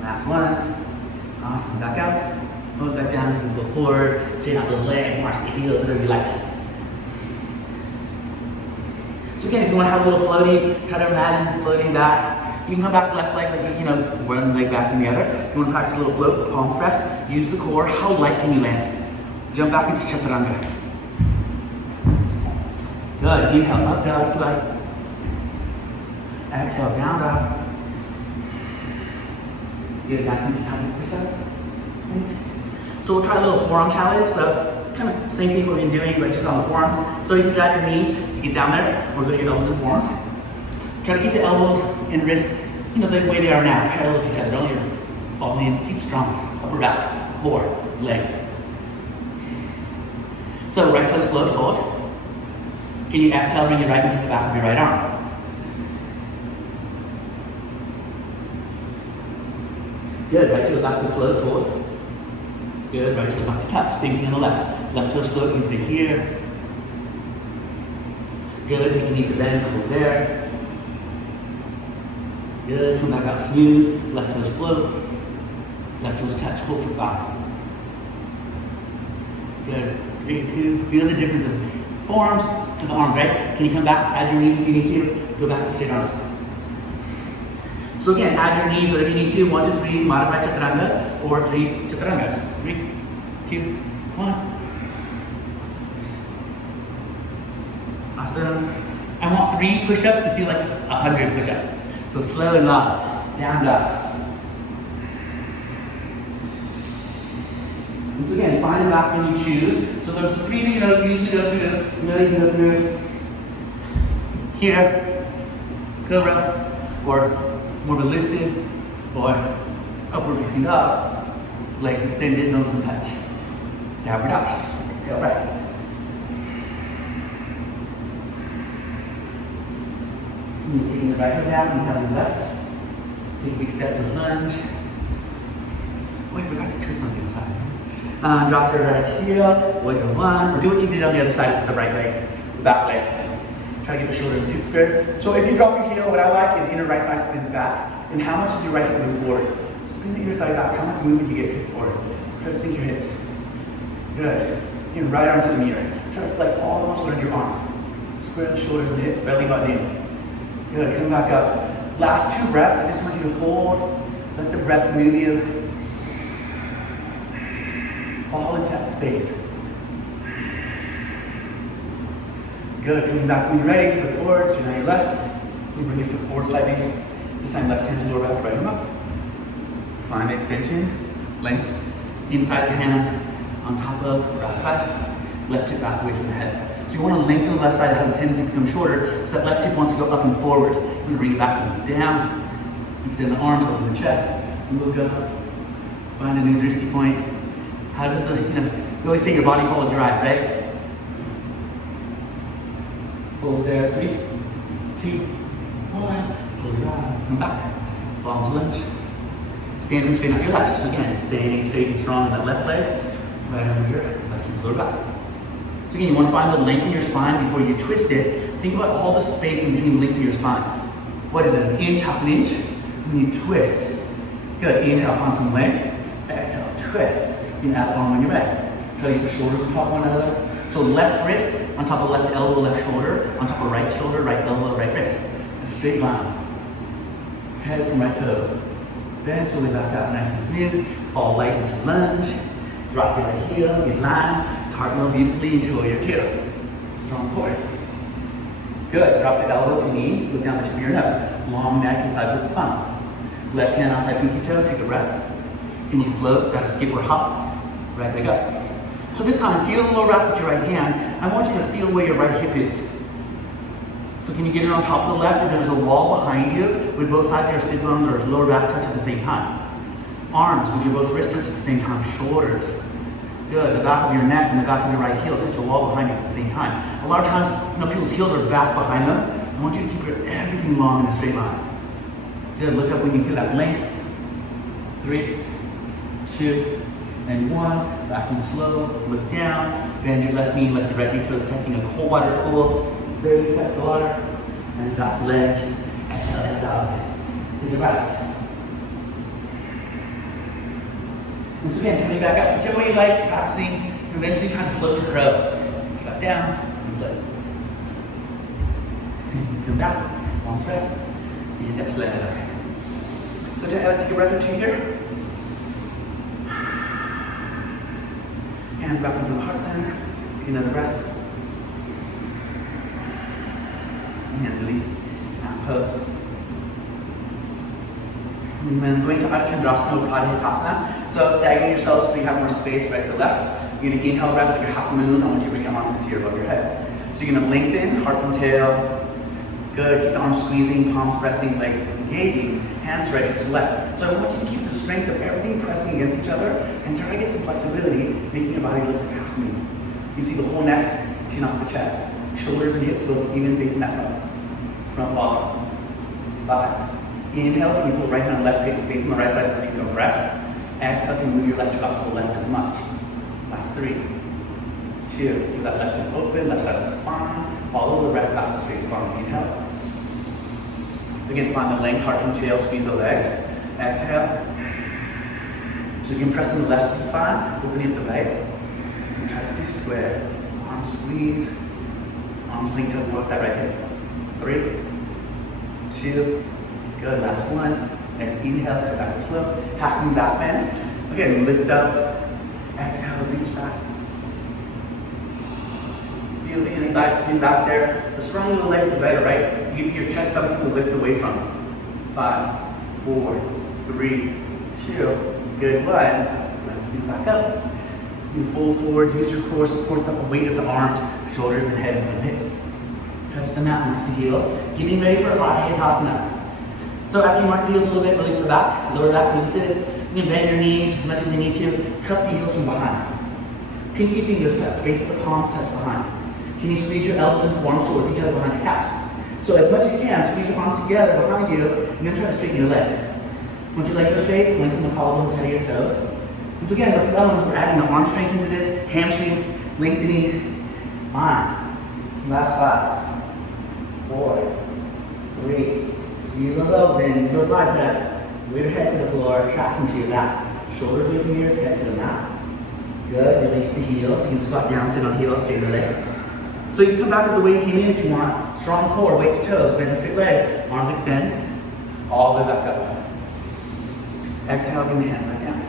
Last one. Awesome, back up. Pose back down, you can go forward. Straighten out those legs, march the heels, whatever you like. So again, if you want to have a little floaty, try to imagine floating back. You can come back left leg, like one leg back and the other. If you want to practice a little float, palms pressed, use the core. How light can you land? Jump back into chaturanga. Good, inhale, up, down if you like. Exhale, down, dog. Get back into tiny push-up. So we'll try a little forearm challenge. So kind of same thing we've been doing, but just on the forearms. So you can grab your knees to get down there, or go to your elbows and forearms. Try to keep the elbows and wrists, the way they are now, parallel to each other. Don't let your fall in. Keep strong. Upper back, core, legs. So right toes float, hold. Can you exhale, bring your right knee to the back of your right arm? Good, right toe back to float, hold. Good, right toe back to touch. Same thing on the left. Left toe float, you can stay here. Good, take a knee to bend, hold there. Good, come back out smooth. Left toes float. Left toes touch, hold for 5. Good, 3, 2. Feel the difference of forearms to the arms, right? Can you come back, add your knees if you need to. Go back to straight arms. So again, add your knees whatever you need to. 1 to 3, modify chaturangas, or 3 chaturangas. 3, 2, 1. Awesome. I want 3 push-ups to feel like 100 push-ups. So slow and loud. Down, dog. And so again, find a back when you choose. So there's 3 that you usually go through. You can go through here, cobra, or more of a lifted, or upward facing dog. Legs extended, nose to touch. Downward dog. Exhale, right. Taking the right heel down, inhaling the left. Take a big step to lunge. Oh, I forgot to twist on the other side. Drop your right heel, wiggle 1, or do what you did on the other side with the right leg, the back leg. Try to get the shoulders hips squared. So if you drop your heel, what I like is inner right thigh spins back. And how much does your right hip move forward? Spin the inner thigh back. How much movement do you get forward? Try to sink your hips. Good. And right arm to the mirror. Try to flex all the muscle in your arm. Square the shoulders and hips, belly button in. Good, come back up. Last 2 breaths, I just want you to hold. Let the breath move you. Fall into that space. Good, coming back when you're ready. Foot forward, straighten out your left. You bring your foot forward slightly. This time left hand to lower back, right arm up. Find extension, length. Inside the hand, on top of right thigh. Left hip back away from the head. So you want to lengthen the left side that has a tendency to become shorter, so that left hip wants to go up and forward. You're going to bring it back and down. Extend the arms, open the chest. Move up. Find a new drishti point. How does the, you always say your body follows your eyes, right? Hold there, 3, 2, 1. Slowly rise, come back. Fall into lunge. Stand and straighten out your left. So again, staying straight and strong in that left leg. Right over here, left hip lower back. So again, you want to find the length in your spine before you twist it. Think about all the space in between the links of your spine. What is it, an inch, half an inch? And you twist. Good, inhale, find some length. Exhale, twist. You add the arm when you're ready. Try to get the shoulders on top of one another. So left wrist on top of left elbow, left shoulder, on top of right shoulder, right elbow, right wrist. A straight line. Head from right toes. Bend slowly back out, nice and smooth. Fall light into lunge. Drop your right heel, get line. Cartwheel beautifully into warrior 2. Strong core. Good. Drop the elbow to knee. Look down the tip of your nose. Long neck and sides of the spine. Left hand outside pinky toe. Take a breath. Can you float? Grab a skip or hop. Right leg up. So this time, feel the lower back with your right hand. I want you to feel where your right hip is. So can you get it on top of the left? If there's a wall behind you, with both sides of your sit bones or lower back touch at the same time. Arms, with your both wrists touch at the same time. Shoulders. Good, the back of your neck and the back of your right heel touch a wall behind you at the same time. A lot of times, people's heels are back behind them. I want you to keep everything long in a straight line. Good, look up when you feel that length. 3, 2, and 1. Back and slow, look down. Bend your left knee, let your right knee toes testing a cold water pool. Barely touch the water. And back to ledge. Exhale, and dog. Take a breath. And so again, coming back up, whichever way you like, practicing, eventually kind of float to crow. Step down, and float. Come back, long stretch. Stay in that sled. So take a breath or 2 here. Hands back into the heart center. Take another breath. And release. Now pose. And then going to Ardha Chandrasana or Padayukasana. So staggering yourselves so you have more space right to left. You're going to inhale breath like a half moon. I want you to bring your arms into your above your head. So you're going to lengthen, heart from tail. Good. Keep the arms squeezing, palms pressing, legs engaging, hands ready to select. So I want you to keep the strength of everything pressing against each other and try to get some flexibility, making your body look like a half moon. You see the whole neck, chin off the chest. Shoulders and hips both even facing that front. Front bottom. 5, Inhale, can you pull right hand on the left hip, space on the right side so you can go breast. Exhale, can you move your left hip up to the left as much. Last 3, 2, keep that left hip open, left side of the spine. Follow the breath back to straight spine. Inhale. Again, find the length, heart from tail, squeeze the legs. Exhale. So you can press on the left of the spine, opening up the right. And try to stay square. Arms squeeze. Arms linked up, work that right hip. 3, 2, good. Last 1. Next inhale, come back up slow. Half moon back bend. Again, lift up. Exhale, reach back. Feel the inner thighs spin back there. The stronger the legs, the better, right? Give your chest something to lift away from. 5, 4, 3, 2. Good. 1. Lift back up. You fold forward. Use your core. Support the weight of the arms, shoulders, and head and hips. Touch the mat. Mark the heels. Getting ready for a Hatasana. So after you mark the heels a little bit, release the back, lower back, release it. You can bend your knees as much as you need to. Cup the heels from behind. Pinky fingers touch, face of the palms touch behind. Can you squeeze your elbows and forearms towards each other behind your calves? So as much as you can, squeeze your arms together behind you, and then try to straighten your legs. Once your legs are straight, lengthen the collarbones ahead of your toes. And so again, with the other ones, we're adding the arm strength into this, hamstring, lengthening, spine. Last 5, 4, 3, squeeze those elbows in, use those biceps. Weight your head to the floor, tracking to your mat. Shoulders away from yours, head to the mat. Good, release the heels. You can squat down, sit on heels, straighten the legs. So you can come back with the way you came in if you want. Strong core, weight to toes, bend the straight legs, arms extend, all the way back up. Exhale, bring the hands back down.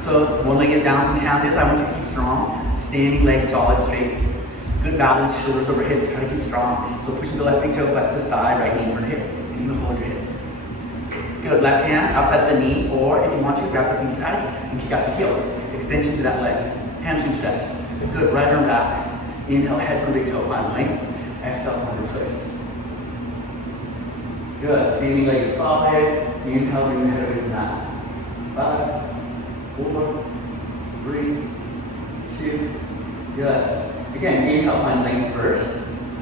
So one-legged balancing challenges, I want you to keep strong. Standing legs solid, straight. Good balance, shoulders over hips, try to keep strong. So push into left big toe, flex this thigh, right knee in front of hip. And you can hold your hips. Good, left hand outside the knee, or if you want to, grab the pinky tight and kick out the heel. Extension to that leg. Hamstring stretch. Good, right arm back. Inhale, head from big toe, find length. Exhale, find your twist. Good, standing leg is solid. Inhale, bring your head away from that. 5, 4, 3, 2, good. Again, inhale, find length first.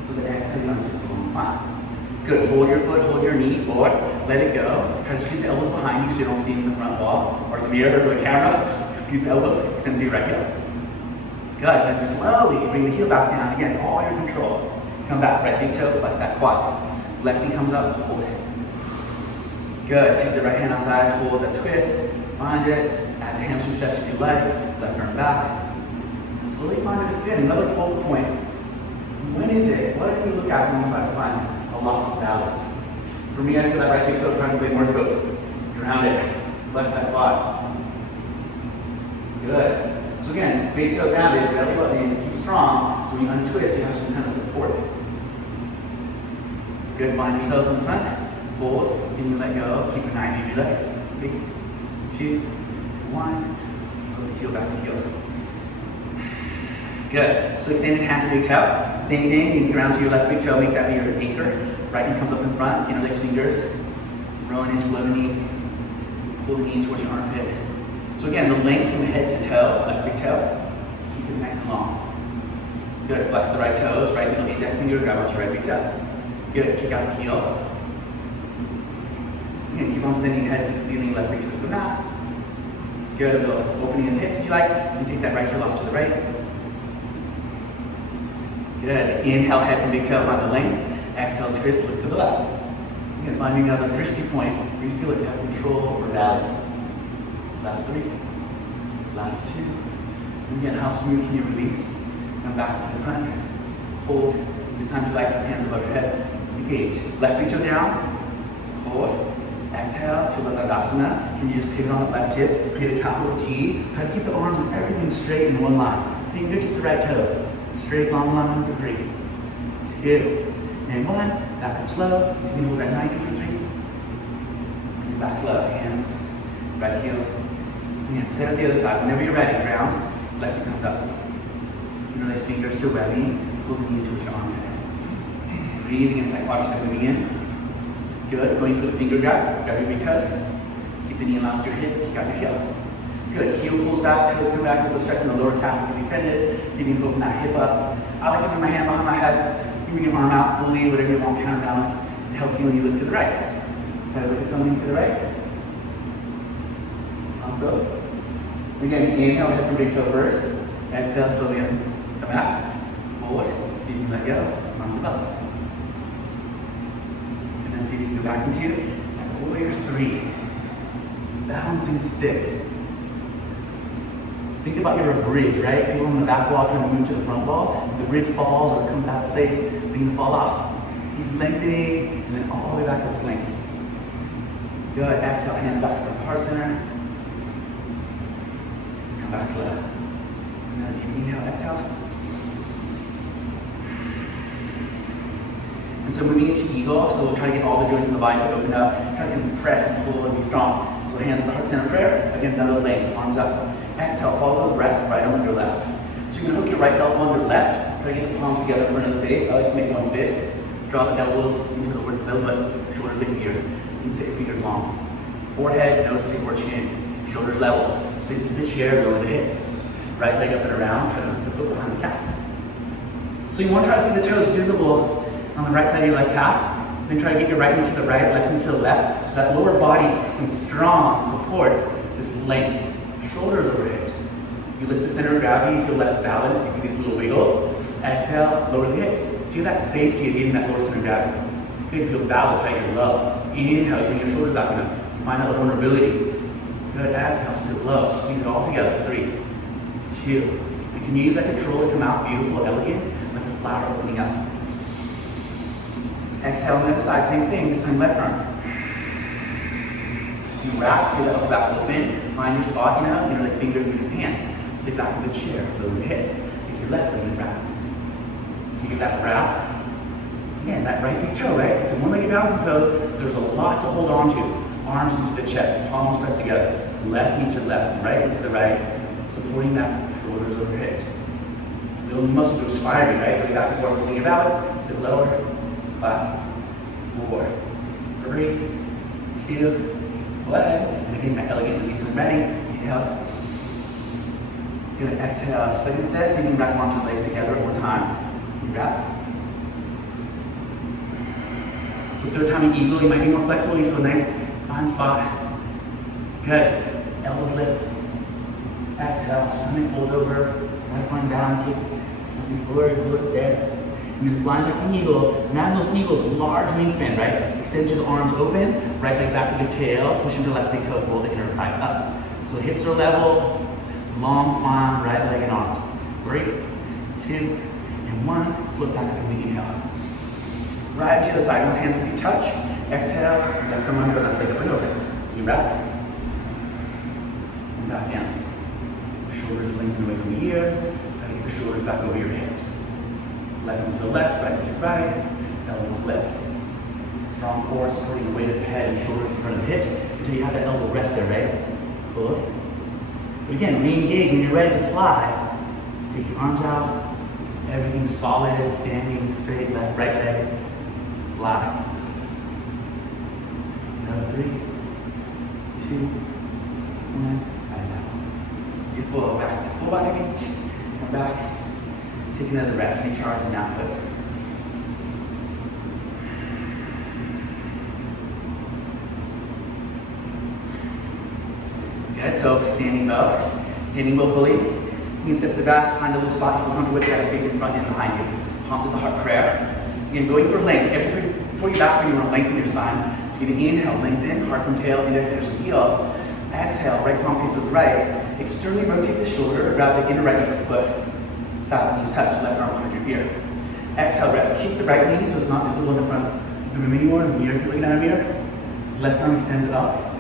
So the exhale, you don't just hold the spine. Good, hold your foot, hold your knee, or let it go. Try to squeeze the elbows behind you so you don't see them in the front wall, or the mirror or the camera. Squeeze the elbows, extend to your right heel. Good, then slowly bring the heel back down. Again, all your control. Come back, right big toe, flex that quad. Left knee comes up, hold it. Good, take the right hand outside, hold the twist, find it, add the hamstring stretch if you like, left arm back. And slowly find it again, another focal point. When is it? What do you look at when you try to find a loss of balance? For me, I feel that right big toe trying to play Morse code. Ground it, flex that quad. Good. So again, big toe grounded, belly button in, keep strong. So when you untwist, you have some kind of support. Good, find yourself in the front. Hold, so you can let go, keep a 90 in your legs. 3, 2, 1. Put the heel back to heel. Good. So extend the hand to big toe. Same thing, you can ground to your left big toe, make that be your anchor. Right knee comes up in front, interlace fingers. Rowing into below the knee. Pull the knee towards your armpit. So again, the length from head to toe, left big toe. Keep it nice and long. Good. Flex the right toes, right middle index finger, grab out your right big toe. Good. Kick out the heel. Again, keep on sending your head to the ceiling, left big toe to the mat. Good. A little opening in the hips if you like. You can take that right heel off to the right. Good. Inhale, head from big toe, find the length. Exhale, twist, look to the left. Again, finding another drishti point where you feel like you have control over balance. Last 3. Last 2. And again, how smooth can you release? Come back to the front. Hold. This time you like hands above your head. Engage. Left big toe down. Hold. Exhale to Tadasana. Can you just pivot on the left hip? Create a capital T. Try to keep the arms and everything straight in one line. Fingertips to the right toes. Straight long line for 3, 2, and 1. Back up slow. So you can hold that 90 for 3. And back slow. Hands. Right heel. And sit at the other side. Whenever you're ready, ground. Left knee comes up. Interlace fingers to right knee. Pull the knee towards your arm. Breathe against that quadricep moving in. Good. Going for the finger grab. Grab your big toes. Keep the knee in line with your hip. Kick out your heel. Good. Heel pulls back, toes come back, a little stretch in the lower calf can be tended. See if you can open that hip up. I like to bring my hand behind my head. You bring your arm out fully, whatever you want, counterbalance. It helps you when you look to the right. Try to look at something to the right. Also. Again, inhale, head from big toe first. Exhale, slowly up. Come back. Forward. See if you can let go. Arms up. And then see if you can go back into warrior 3. Balancing stick. Think about you're a bridge, right? People on the back wall trying to move to the front wall. If the bridge falls or comes out of place, they're going to fall off. Keep lengthening, and then all the way back up to length. Good. Exhale, hands back to the heart center. Come back slow. And then deep inhale, exhale. And so moving into eagle, so we'll try to get all the joints in the body to open up. Try to compress and pull and be strong. So hands to the heart center prayer. Again, another leg, arms up. Exhale, follow the breath, right arm under left. So you're going to hook your right elbow under left. Try to get the palms together in front of the face. I like to make one fist. Draw the elbows into the words of the middle, but shoulders lift ears. You can sit your fingers long. Forehead, nose, stick, or chin. Shoulders level. Sit to the chair, lower the hips. Right leg up and around, try to put the foot behind the calf. So you want to try to see the toes visible on the right side of your left calf. Then try to get your right knee to the right, left knee to the left. So that lower body becomes strong, supports this length. Shoulders over hips. You lift the center of gravity, you feel less balance, you do these little wiggles. Exhale, lower the hips. Feel that safety of getting that lower center of gravity. Good, feel balance, right? You're low. Inhale, you bring your shoulders back up. You find that vulnerability. Good, exhale, sit low. Squeeze it all together. 3, 2. And can you use that control to come out beautiful, elegant, like a flower opening up. Exhale on the other side, same thing, this time left arm. You wrap, feel the upper back open, find your spot, interlace fingers with his hands. Sit back in the chair, lower the hips. Take your left leg and wrap. So you get that wrap. Again, that right big toe, right? It's a one-legged balancing pose. There's a lot to hold on to. Arms into the chest, palms pressed together. Left knee to the left, right knee to the right. Supporting that, shoulders over hips. Little muscle groups firing, right? Going back and forth, holding your balance. Sit lower. 5, 4, 3, 2, 1. And again, that elegant release when ready. Inhale. Good. Exhale. Second set. So you can wrap arms and legs together one more time. You wrap. So third time in eagle, you might be more flexible. You feel nice. Find spot. Good. Elbows lift. Exhale. Stomach fold over. Try to find balance. Looking forward. Look there. And then flying like an eagle. Imagine those eagles, large wingspan, right? Extend your arms open, right leg back with the tail, push into left big toe, pull the inner thigh up. So hips are level, long smile, right leg and arms. 3, 2, and 1. Flip back up in the inhale. Right to the side, once hands and feet touch. Exhale, left arm under, left leg up and over. You wrap. And back down. Shoulders lengthen away from the ears. Try to get the shoulders back over your hips. Left knee to the left, right knee to the right, elbows lift. Strong core supporting the weight of the head and shoulders in front of the hips until you have that elbow rest there, right? Pull it. But again, re-engage when you're ready to fly. Take your arms out. Everything's solid, standing straight, left, right leg. Fly. Another 3, 2, 1, and now. Beautiful. Back to full body reach. Come back. Take another breath, recharge and output. Good, so standing bow fully. You can step to the back, find a little spot you feel comfortable with, that space in front and behind you. Palms of the heart prayer. Again, going for length. Before you back, you want to lengthen your spine. So you can inhale, lengthen, heart from tail, index fingers from heels. Exhale, right palm faces right. Externally rotate the shoulder, grab the inner right knee foot. Thousand knees touch, left arm behind your ear. Exhale, breath. Keep the right knee so it's not visible in the front of the room anymore. The mirror, if you're looking at a mirror. Left arm extends up.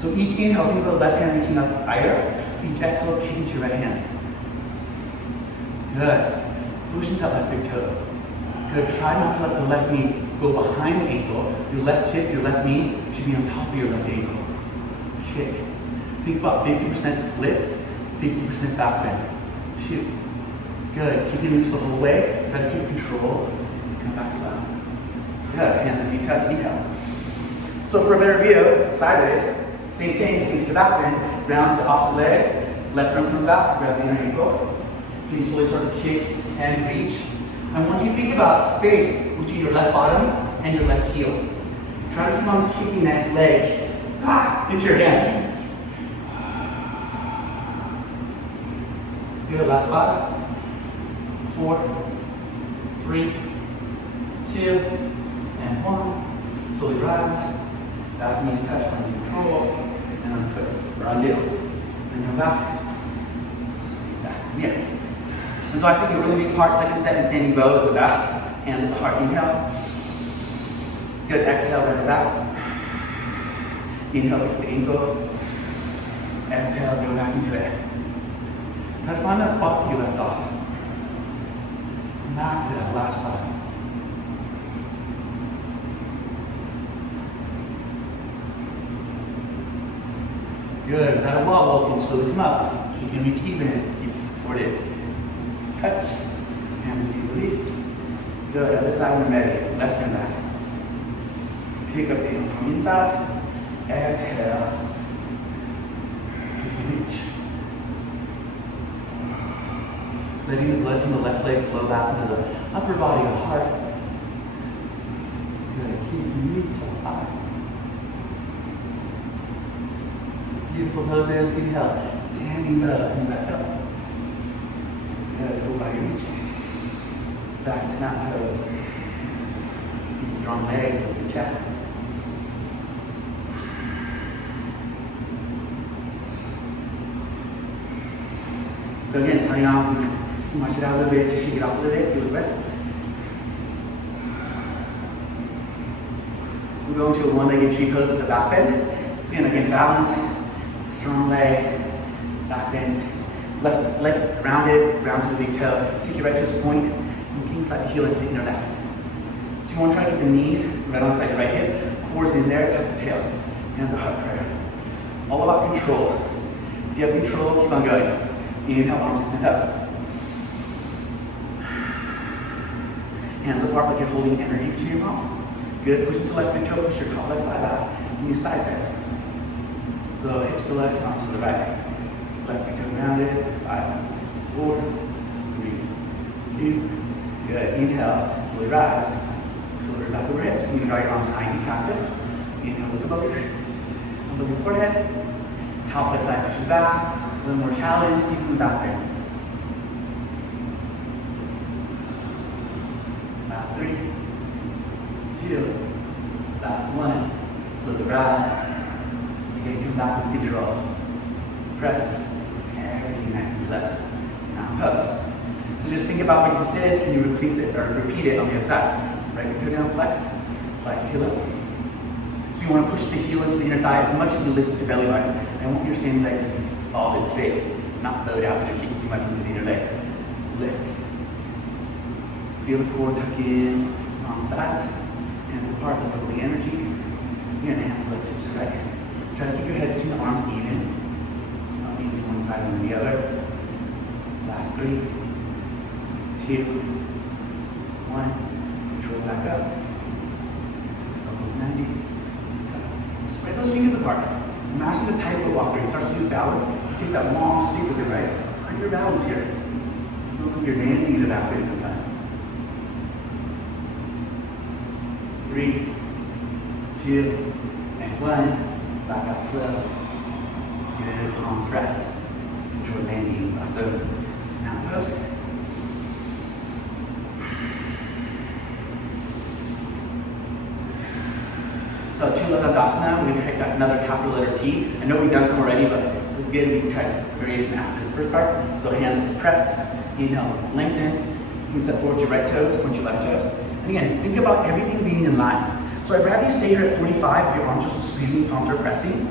So each inhale, think about the left hand reaching up higher. Each exhale, kick into your right hand. Good. Push into that left big toe. Good. Try not to let the left knee go behind the ankle. Your left hip, your left knee should be on top of your left ankle. Kick. Think about 50% splits, 50% back bend. 2. Good. Keep your roots the whole way. Try to keep control. Come back slow. Good. Hands and feet touch. Inhale. So for a better view, sideways, same thing. Squeeze the back bend. Round to the opposite leg. Left arm comes back. Grab the inner ankle. Can you slowly start to kick and reach? I want you to think about space between your left bottom and your left heel. Try to keep on kicking that leg into your hands. Good, last 5, 4, 3, 2, and 1. Slowly rise. As knees touch, find control, and then twist or undo. Then come back. Back here. And so I think a really big part, second set in standing bow is the best. Hands at the heart, inhale. Good, exhale, bring it back. Inhale, pick the ankle. Exhale, go back into it. Try to find that spot that you left off. Max it out, last 5. Good, without a wobble, you can slowly come up. You can reach even, keep supported. Touch, and the feet release. Good, other side when ready, left and back. Pick up the heel from inside, exhale. You can reach. Letting the blood from the left leg flow back into the upper body, the heart. Good, keep reach on top. Beautiful poses, inhale, standing up and back up. Good, full body reach. Back to that pose. Keep strong legs with the chest. So again, starting off, march it out a little bit, just shake it off a little bit, feel the breath. We're going to a one-legged tree pose with the back bend. So again, balance. Strong leg, back bend, left leg rounded, round to the big toe. Take your right toes point, and king side heel into the inner left. So you want to try to get the knee right on side the right hip, core's in there, tuck the tail. Hands at heart prayer. All about control. If you have control, keep on going. Inhale, arms extend up. Hands apart like you're holding energy between your palms. Good, push into left big toe, push your top left thigh back, and you side bend. So hips to left, arms to the right. Left big toe rounded. 5, 4, 3, 2. Good. Inhale, slowly rise. Shoulders back over hips. You can draw your arms behind you, cactus. Inhale, look above your forehead. Top left thigh pushes back. A little more challenge, see from the back bend. Last 3, 2, last 1. Slowly rise. Again, come back with control. Press. Everything nice and slow. Now pose. So just think about what you just did. Can you repeat it on the other side? Right, toe down, flex. Slide your heel up. So you want to push the heel into the inner thigh as much as you lift the belly button. I want your standing leg to be solid, straight, not bowed out, so you're keeping too much into the inner leg. Lift. Feel the core tuck in, wrong sides. Hands apart, let go of the energy. You're gonna hands lift, hips right. Try to keep your head between the arms even. Not lean to one side and the other. Last 3, 2, 1. Control back up. Elbows 90. Go. Spread those fingers apart. Imagine the tightrope walker. He starts to use balance. He takes that long sweep with it, right? Find your balance here. It's not like you're dancing in the back way sometimes. 3, 2, and 1. Back up slow. Good, palms rest. Control landings. Awesome. Now pose. So 2-leg Dandasana, we're going to pick up another capital letter T. I know we've done some already, but let's get it. We can try variation after the first part. So hands press, inhale, lengthen. You can step forward your right toes, point your left toes. And again, think about everything being in line. So I'd rather you stay here at 45 if your arms are squeezing, palms are pressing.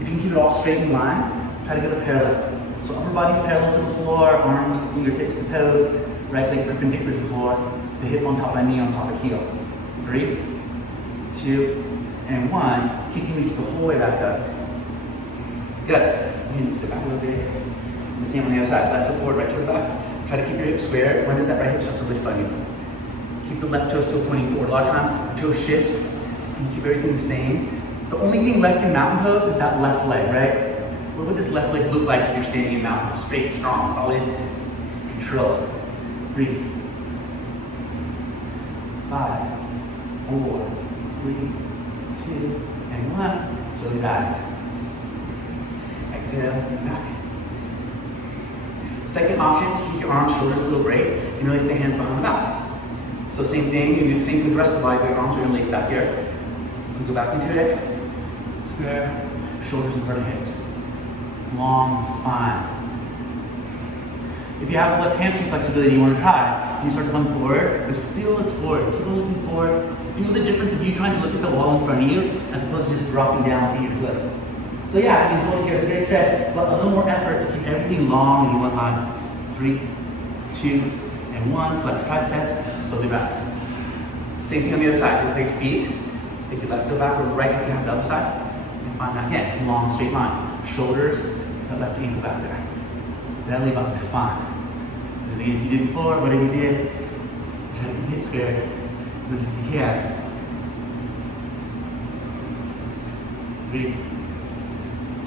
If you can keep it all straight in line, try to get a parallel. So upper body's parallel to the floor, arms, fingertips to toes, right leg perpendicular to the floor, the hip on top of knee on top of heel. 3, 2, and 1. Kicking reach the whole way back up. Good. You can sit back a little bit. The same on the other side. Left foot forward, right toes back. Try to keep your hips square. When does that right hip start to lift on you? Keep the left toe still pointing forward. A lot of times, the toe shifts. You can keep everything the same. The only thing left in mountain pose is that left leg, right? What would this left leg look like if you're standing in mountain? Straight, strong, solid, control. 3, 5, 4, 3, 2, and 1. Slowly rise. Exhale, and back. Second option, to keep your arms, shoulders a little break, and release the hands behind the back. So same thing, you do the same thing with the rest of the body, but your arms are going to release back here. So go back into it. Square, shoulders in front of hips. Long spine. If you have left hamstring flexibility you want to try, you start to come forward, but still look forward. Keep on looking forward. Feel the difference if you're trying to look at the wall in front of you, as opposed to just dropping down with your foot. So yeah, you can hold here, it's a great stretch, but a little more effort to keep everything long in one line. 3, 2, and 1. Flex triceps, slowly rise. Same thing on the other side. Replace feet. Take your left toe backward, right if you have the other side. And find that again, long straight line. Shoulders to the left ankle back there. Belly button to spine. And again, if you did before, whatever you did, try to get scared as much as you can. 3,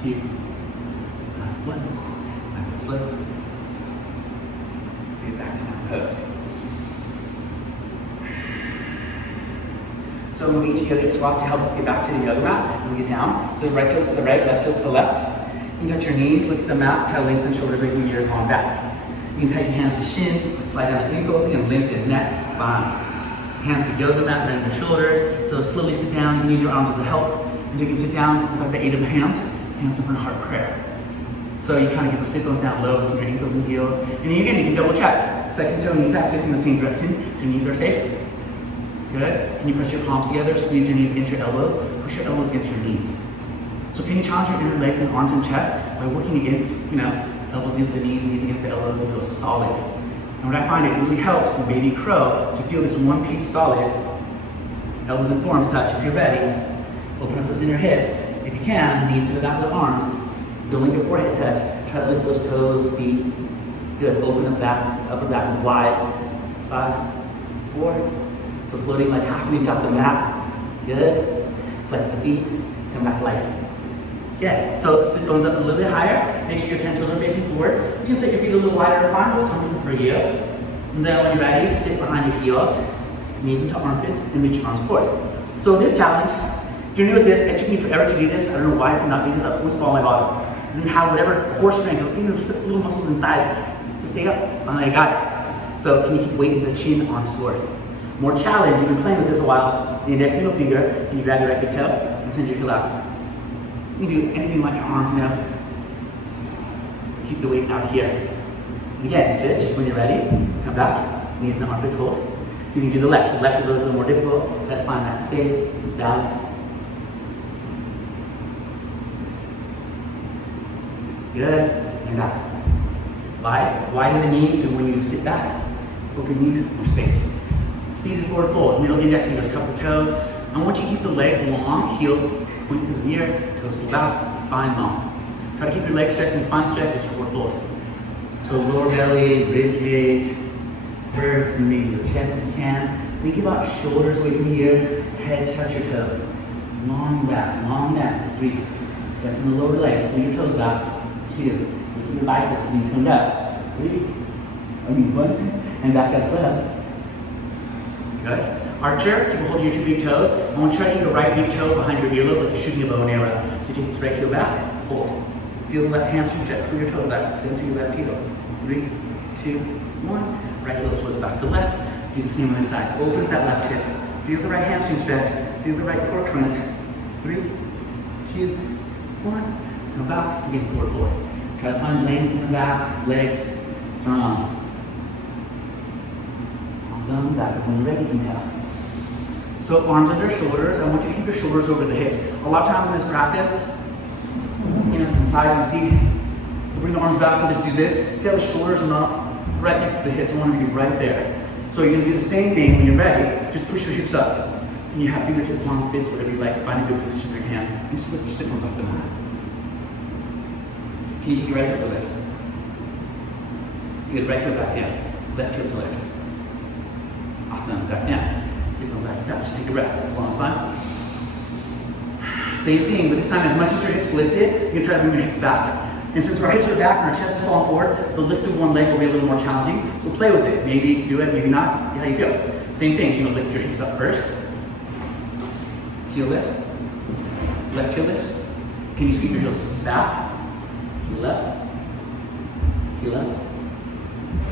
2, last one. Back up slow. Get back to down pose. So moving to yogic squat to help us get back to the yoga mat when we get down. So right toes to the right, left toes to the left. You can touch your knees, look at the mat, try to lengthen shoulders away from your ears, long back. You can take your hands to shins, fly down the ankles, you can lengthen neck, spine. Hands to yoga mat, bend the shoulders. So slowly sit down, you can use your arms as a help. And you can sit down without the aid of the hands in front of heart prayer. So you're trying to get the sit bones down low, keep your ankles and heels. And then again, you can double check. Second toe and knee pads facing the same direction, so your knees are safe. Good. Can you press your palms together, squeeze your knees against your elbows, push your elbows against your knees. So can you challenge your inner legs and arms and chest by working against, elbows against the knees against the elbows, and feel solid. And what I find, it really helps in baby crow to feel this one piece solid. Elbows and forearms touch. If you're ready, open up those inner hips. If you can, knees to the back of the arms. Don't let your forehead touch. Try to lift those toes, feet. Good. Open up back, upper back is wide. 5, 4. So floating like half an inch off the mat. Good. Flex the feet. Come back light. Good. So sit bones up a little bit higher. Make sure your 10 toes are facing forward. You can set your feet a little wider to find what's comfortable for you. And then when you're ready, sit behind your heels, knees into armpits, and reach your arms forward. So this challenge, if you're new at this, it took me forever to do this. I don't know why I could not do this. I always fall on my bottom. I didn't have whatever core strength or even little muscles inside to stay up. Finally, I got it. So can you keep weighting the chin, arms forward? More challenge, you've been playing with this a while. The index middle finger, can you grab your right big toe and send your heel out? You can do anything like your arms now. Keep the weight out here. And again, switch when you're ready. Come back, knees and the armpits hold. So you can do the left. The left is always a little more difficult. You gotta find that space, balance. Good, and back. Widen the knees so when you sit back, open knees, more space. Seated forward fold, middle index fingers cup the toes. I want you to keep the legs long, heels point to the mirror, toes pull back, spine long. Try to keep your legs stretched and spine stretched as you forward fold. So lower belly, rib cage, first, and maybe the chest if you can. Think about shoulders away from the ears, head touch your toes. Long back for 3. Stretching the lower legs, pull your toes back. 2. Keep your biceps being toned up. 1, and back up slow. Good. Archer, keep a hold of your 2 big toes. I want you to try to keep your right big toe behind your earlobe like you're shooting a bow and arrow. So you take this right heel back, hold. Feel the left hamstring stretch, pull your toes back, same to your left heel. 3, 2, 1. Right heel floats back to left. Do the same on this side. Open that left hip. Feel the right hamstring stretch. Feel the right core crunch. 3, 2, 1. Come back, again, forward. Try to find length in the back, legs, strong arms. Thumb back up when you're ready, inhale. So arms under shoulders. I want you to keep your shoulders over the hips. A lot of times in this practice, from side you see, we'll bring the arms back and just do this. See how the shoulders are not right next to the hips. I want them to be right there. So you're gonna do the same thing when you're ready. Just push your hips up. Can you have fingertips, palm, fist, whatever you like. Find a good position for your hands. And just lift your sit bones off the mat. Can you take your right heel to lift? Good, right heel back down. Left heel to lift. Awesome, back down. Sit bones back to touch. Take a breath. Long spine. Same thing, but this time as much as your hips lifted, you're gonna try to bring your hips back. And since our hips are back and our chest is falling forward, the lift of one leg will be a little more challenging. So play with it. Maybe do it, maybe not. See how you feel. Same thing, you're gonna lift your hips up first. Heel lifts. Left heel lifts. Can you scoop your heels back? Heel up. Heel up.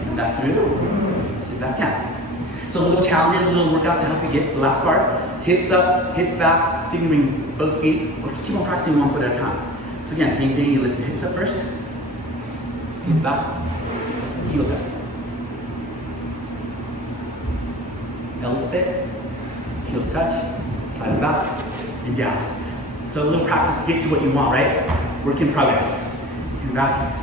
And back through. Sit back down. So little challenges, little workouts to help you get the last part. Hips up, hips back. So you can bring both feet, or just keep on practicing one foot at a time. So again, same thing, you lift the hips up first. Hips back. Heels up. Elbows sit. Heels touch. Slide it back and down. So a little practice to get to what you want, right? Work in progress. Come back.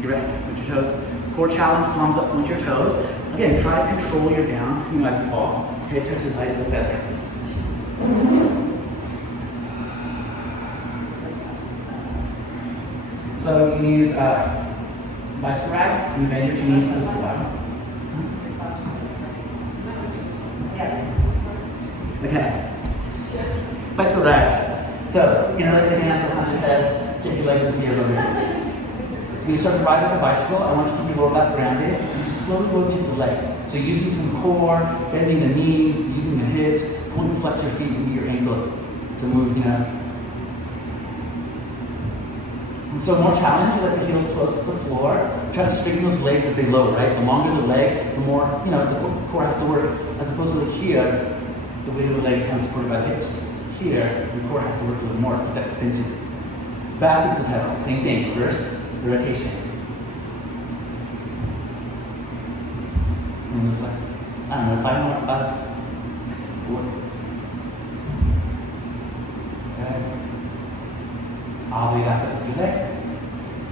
Get ready. Point your toes. Core challenge, palms up, point your toes. Again, try to control your down, as you fall. Head touches light as a feather. So you can use bicycle rack and bend your knees to the floor. Yes. Okay. Bicycle rack. So you notice the hands behind your head, take your legs into your lower ribs. So you start to ride with the bicycle. I want you to keep your lower back grounded and just slowly rotate the legs. So using some core, bending the knees, using the hips, point and flex your feet into your ankles to move, And so more challenge, let the heels close to the floor. Try to straighten those legs as they load, right? The longer the leg, the more, the core has to work. As opposed to here, the weight of the legs kind of supported by the hips. Here, the core has to work a little more to keep that extension. Back into the pedal, same thing, reverse the rotation. And look like, I don't know, 5 more, 5, 4. Okay. All the way back up with your legs.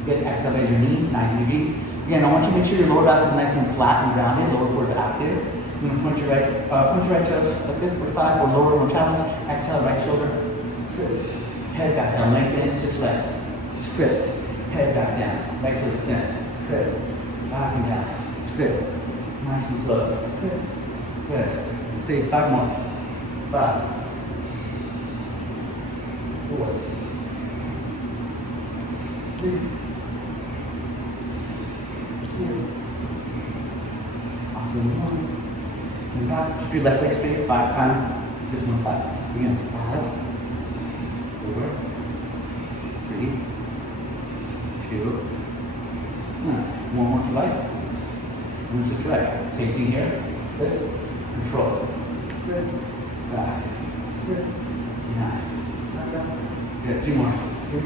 Good, exhale, bend your knees, 90 degrees. Again, I want you to make sure your lower back is nice and flat and grounded, lower core is active. You're going to point your right toes like this, 45, or lower, more challenge. Exhale, right shoulder, twist. Head back down, lengthen, switch legs. Twist. Head back down, right toes extend. Twist. Back and down. Twist. Nice and slow. Twist. Good. Let's see, 5 more. 5. 4. 3. 2. Awesome. 1. And back. Keep your left leg straight 5 times. This one 5. Again, 5. 4. 3. 2. 1 more if you like. And switch right. Same thing here. Twist. Control. Twist. Back. Twist. Down. Back up. Good. 2 more. 3. 2.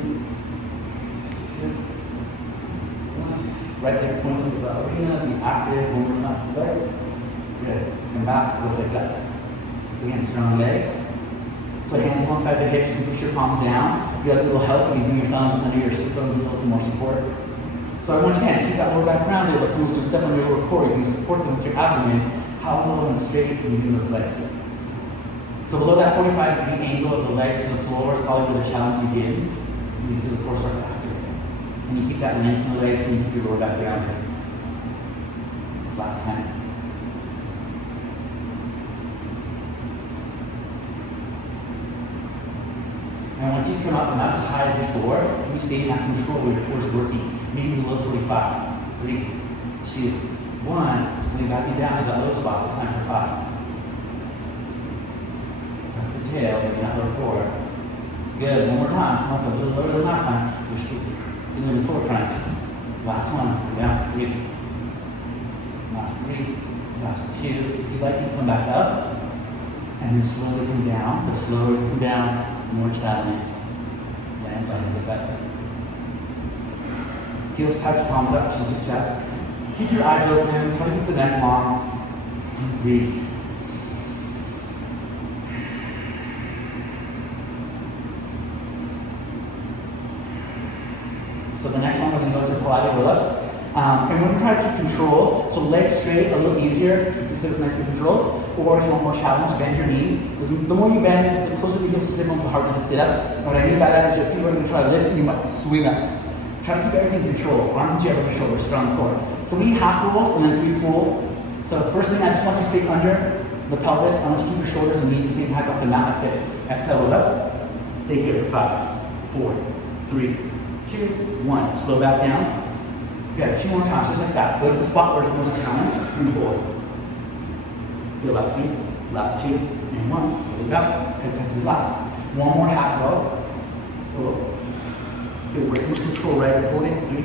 1. Right leg pointing to the arena. Be active. 1 more time. Right. Good. Come back. Both legs up. Again, strong legs. So hands alongside the hips. You push your palms down. If you like a little help, you can bring your thumbs under your sit bones a little for more support. So I want you to keep that lower back grounded, like someone's going to step on your lower core. You can support them with your abdomen. How low and straight can you do those legs? So below that 45-degree angle of the legs to the floor is probably where the challenge begins. You feel the core start to activate. And you keep that length in the legs and you keep your lower back grounded. Last time. And I want you to come up and not as high as before. Can you stay in that control where your core is working? Maybe below 45. 3, 2, 1. Just bring back you down to that low spot. This time for 5. Tuck the tail, maybe not lower core. Good. 1 more time. Come up a little lower than last time. You're still feeling the core crunch. Last one. Come down for 3. Last 3. Last 2. If you like, you can come back up. And then slowly come down. The slower you come down, the more challenge. Land like as a feather. Heels touch, palms up, chin to chest. Keep your eyes open, try to keep the neck long, and breathe. So the next one, we're going to go to Pilates roll-ups. And we're going to try to keep control. So legs straight, a little easier, keep the sit nice and controlled. Or if you want more challenge, bend your knees. Because the more you bend, the closer the heels to sit bones, the harder to sit up. And what I mean by that is your feet are going to try to lift and you might swing up. Try to keep everything in control. Arms and over your shoulders, strong core. 3 half rolls and then 3 full. So the first thing, I just want you to stay under the pelvis. I want you to keep your shoulders and knees the same height off the mat like this. Exhale, roll up. Stay here for 5, 4, 3, 2, 1. Slow back down. Good. 2 more times, just like that. Go to the spot where it's most challenge and hold. Good. Last 2, last 2, and 1. Slowly back, head touches the glass. One more half row. Pull. Good, work with control, right? Hold it, 3,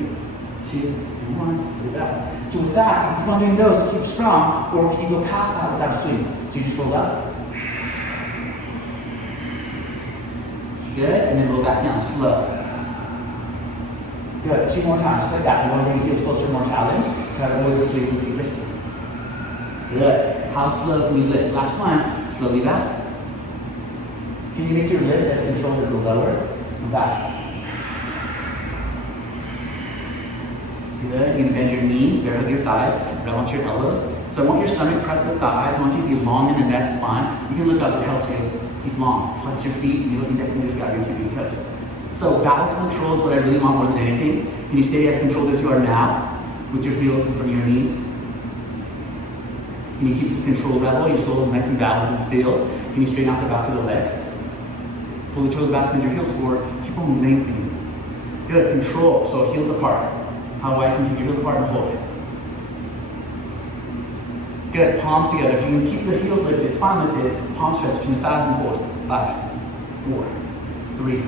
2, and 1. Slowly back. So with that, you keep on doing those to keep strong, or can you go past that without swing? So you just roll up. Good, and then roll back down, slow. Good, 2 more times, just like that. You want to bring your heels closer, more challenge. Try to avoid the sweep with your lifting. Good. How slow can you lift? Last one, slowly back. Can you make your lift as controlled as the lowers? Come back. Good. You can bend your knees, bare hug your thighs, balance your elbows. So I want your stomach pressed to thighs. I want you to be long in the neck, spine. You can look up, it helps you keep long. Flex your feet, and you're looking down to grab your 2 toes. So balance control is what I really want more than anything. Can you stay as controlled as you are now with your heels in front of your knees? Can you keep this control level? Your soul is nice and balanced and still. Can you straighten out the back of the legs? Pull the toes back, send your heels forward. Keep on lengthening. Good, control. So heels apart. How wide can you keep your heels apart and hold it? Good, palms together. If you can keep the heels lifted, spine lifted, palms pressed between the thighs and hold. 5, 4, 3,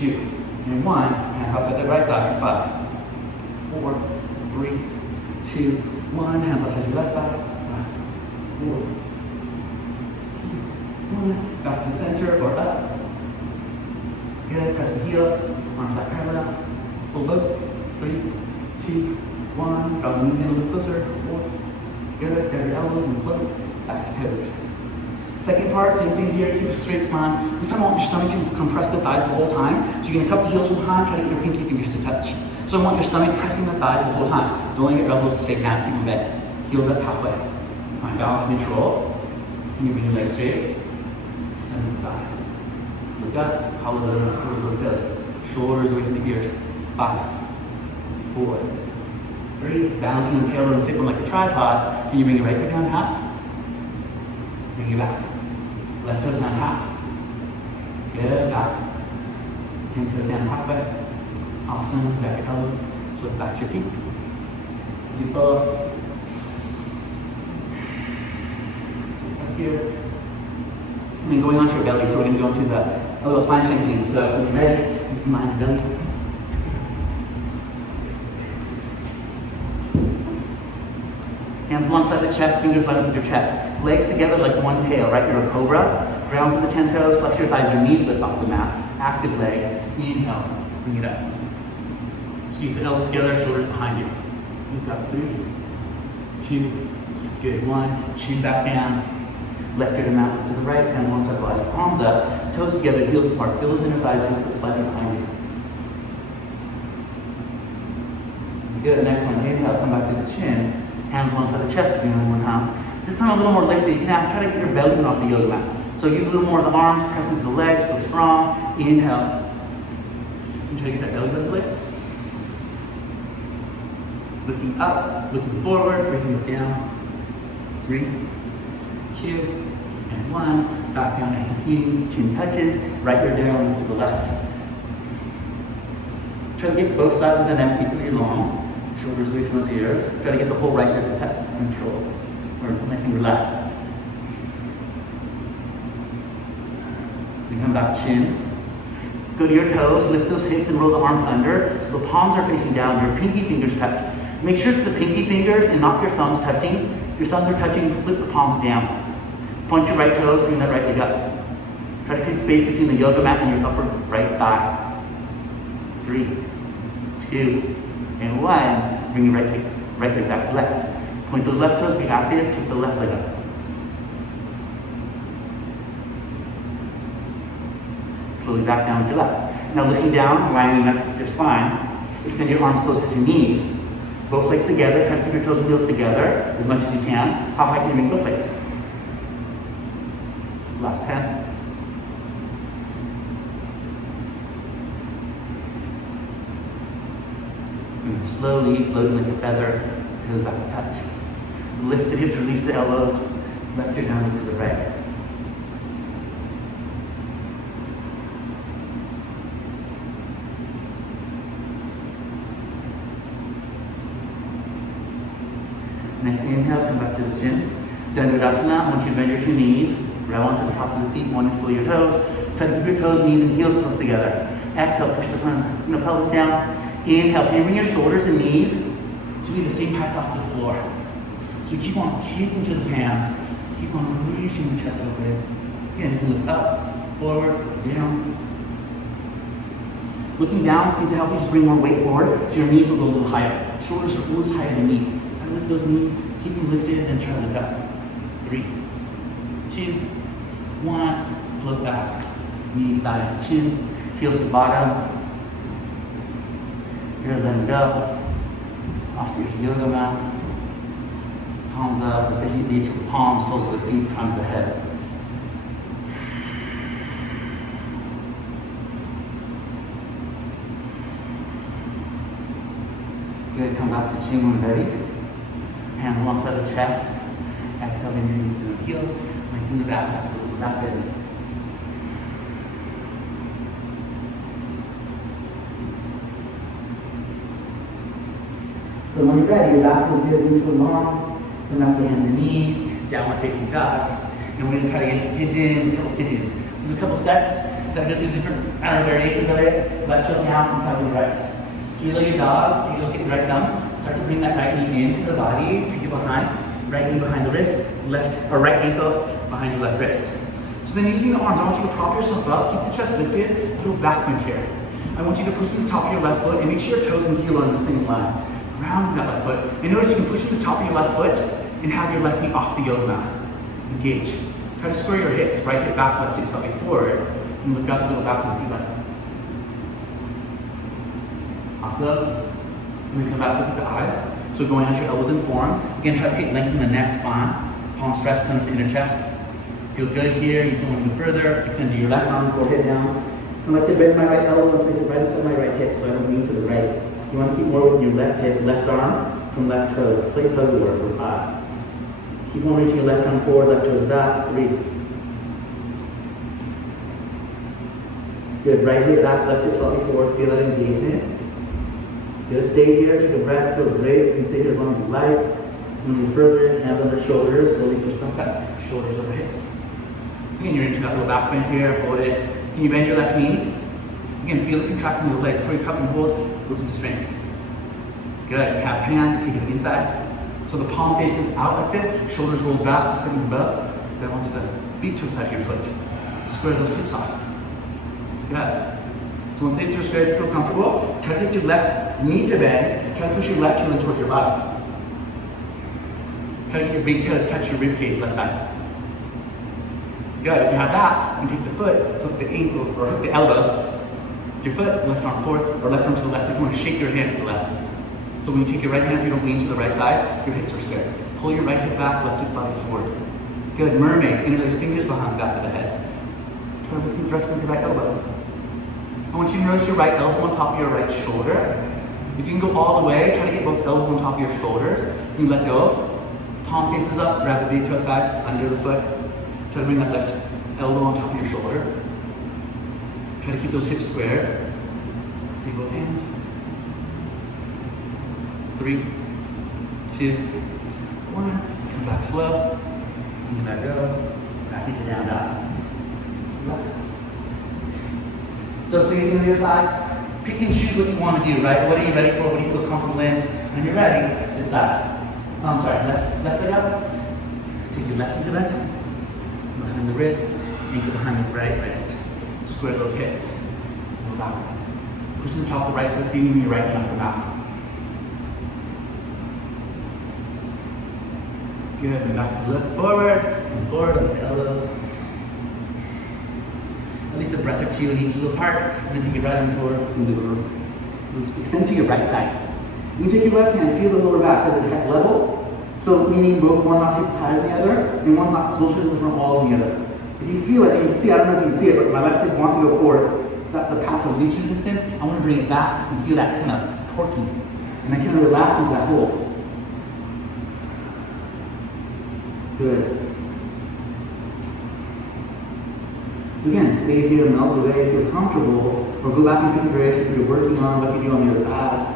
2, and 1. Hands outside the right thigh for 5, 4, 3, 2, 1. Hands outside your left thigh. 5, 4, 2, 1. Back to the center or up. Good. Press the heels. Arms out parallel. Full load. 3, 2, 1. Draw the knees in a little closer. 4. Good. Grab your elbows and float. Back to toes. Second part, same thing here. Keep a straight spine. This time I want your stomach to compress the thighs the whole time. So you're going to cup the heels from behind. Try to get your pinky fingers to touch. So I want your stomach pressing the thighs the whole time. Don't let your elbows straight down. Keep them bent. Heels up halfway. Find balance and control. Can you bring your legs straight? Extend the thighs. Look up. Collarbones, close those toes. Shoulders away from the ears. 5, 4, 3. Balancing the tailbone and sit one like a tripod. Can you bring your right foot down half? Bring it back. Left toes down half. Good. Back. 10 toes down halfway. Awesome. Back your elbows. Flip back to your feet. Beautiful. Here. And then going onto your belly, so we're going to go into a little spine strengthening. So when you're ready, you can line the belly. Hands alongside the chest, fingers line up with your chest. Legs together like one tail, right? You're a cobra. Ground to the 10 toes, flex your thighs, your knees lift off the mat. Active legs. Inhale, bring it up. Squeeze the elbows together, shoulders behind you. Look up, 3, 2, good, 1. Chin back down. Left ear to mat to the right, hands alongside the body. Palms up, toes together, heels apart. Feel those inner thighs lift slightly behind you. Good, next one, inhale, come back to the chin. Hands alongside the chest, again one more time. This time a little more lifted. You can now try to get your belly off the yoga mat. So use a little more of the arms, press into the legs, feel strong. Inhale. You can try to get that belly button lift. Looking up, looking forward, breathing it down. 3, 2, and 1. Back down nice and smooth. Chin touches. Right ear down to the left. Try to get both sides of the neck equally long. Shoulders away from those ears. Try to get the whole right ear to touch. Control. Or nice and relaxed. Then come back, chin. Go to your toes. Lift those hips and roll the arms under. So the palms are facing down. Your pinky fingers touch. Make sure it's the pinky fingers and not your thumbs touching. Your thumbs are touching. Flip the palms down. Point your right toes, bring that right leg up. Try to create space between the yoga mat and your upper right thigh. 3, 2, and 1. Bring your right leg back to left. Point those left toes, be active, keep the left leg up. Slowly back down with your left. Now looking down, lining up with your spine. Extend your arms closer to knees. Both legs together, try to keep your toes and heels together as much as you can. How high can you make both legs? Last 10. And slowly floating like a feather, toes back to touch. Lift the hips, release the elbows, left ear down to the right. Next inhale, come back to the chin. Dandasana, I want you to bend your 2 knees. Grab onto the tops of the feet, 1 inch below your toes. Try to keep your toes, knees, and heels close together. Exhale, push the front pelvis down. Inhale, can you bring your shoulders and knees to be the same height off the floor. So keep on kicking to those hands. Keep on reaching the chest overhead. Again, you can look up, forward, down. Looking down, see how you just bring more weight forward, so your knees will go a little higher. Shoulders are always higher than knees. Try to lift those knees, keep them lifted, and try to look up. 3, 2, 1, float back. Knees, thighs, chin, heels to bottom. Good, let it go. Upstairs yoga mat. Palms up, let the heat lead from the palms, soles of the feet, crown of the head. Good, come back to chin when ready. Hands alongside the chest. Exhale, bend your knees to the heels. Lengthen the back, that's supposed to the back bend. So when you're ready, your back feels good, reach for long. Come out to hands and knees, downward facing dog. And we're gonna try to get into pigeon, a couple pigeons. So in a couple sets, try to go through different variations of it. Left foot down, and probably right. So you lay your dog, take a look at your right thumb. Start to bring that right knee into the body, take it behind. Right knee behind the wrist, left or right ankle behind your left wrist. So then using the arms, I want you to prop yourself up, keep the chest lifted, a little back bend here. I want you to push to the top of your left foot and make sure your toes and heel are on the same line. Round that left foot. And notice you can push to the top of your left foot and have your left knee off the yoga mat. Engage. Try to square your hips, right hip back, left hip slightly forward. And look up a little back with your left. Awesome. And then come back, look at the eyes. So going out your elbows and forearms. Again, try to lengthen the neck, spine. Palms pressed to the inner chest. Feel good here. You can go further. Extend to your left arm, forehead down. I like to bend my right elbow and place it right inside my right hip so I don't lean to the right. You want to keep more with your left hip, left arm from left toes. Play tug of war for 5. Keep on reaching your left arm forward, left toes back. 3. Good. Right hip back, left hip slightly forward. Feel that engagement. Good. Stay here. Take a breath. Feels great. You can stay here as long as you like. Moving further, hands under shoulders. Slowly push them back. Shoulders over hips. So again, you're into that little back bend here. Hold it. Can you bend your left knee? Again, feel it contracting the leg. Before you cup and hold, build some strength. Good. Have hand, take it inside. So the palm faces out like this, shoulders rolled back, just like above. Then onto the big toe side of your foot. Square those hips off. Good. So once hips are squared, feel comfortable. Try to take your left knee to bend. Try to push your left heel in towards your body. Try to get your big toe to touch your rib cage, left side. Good. If you have that, you take the foot, hook the ankle, or hook the elbow. Your foot, left arm forward, or left arm to the left. If you want to shake your hand to the left. So when you take your right hand, you don't lean to the right side, your hips are squared. Pull your right hip back, left hip slightly forward. Good, mermaid, interlace fingers behind the back of the head. Turn in the direction of your right elbow. I want you to notice your right elbow on top of your right shoulder. If you can go all the way, try to get both elbows on top of your shoulders. You let go. Palm faces up, grab the big toe side, under the foot. Try to bring that left elbow on top of your shoulder. Try to keep those hips square. Take both hands. 3, 2, 1. Come back slow. And let go. Back into down dog. So same thing on the other side. Pick and choose what you want to do, right? What are you ready for? What do you feel comfortable in? When you're ready, sit side. Left leg up. Take your left knee to left. Behind the wrist. Ankle behind the right wrist. Square those hips. Go back. Push the top of the right foot, seeing your right knee off the mat. Good, and back to look forward, and forward on the elbows. At least a breath or two in each little part, and then take your right arm forward, extend to your right side. You can take your left hand, feel the lower back, because it's at level, so meaning both one not hips higher than the other, and one's not closer to the front wall than the other. If you feel it, you can see, I don't know if you can see it, but my left hip wants to go forward, so that's the path of least resistance. I want to bring it back and feel that kind of torquing, and then kind of relax into that hold. Good. So again, stay here, melt away, feel comfortable, or go back in configuration if you're working on what you do on the other side.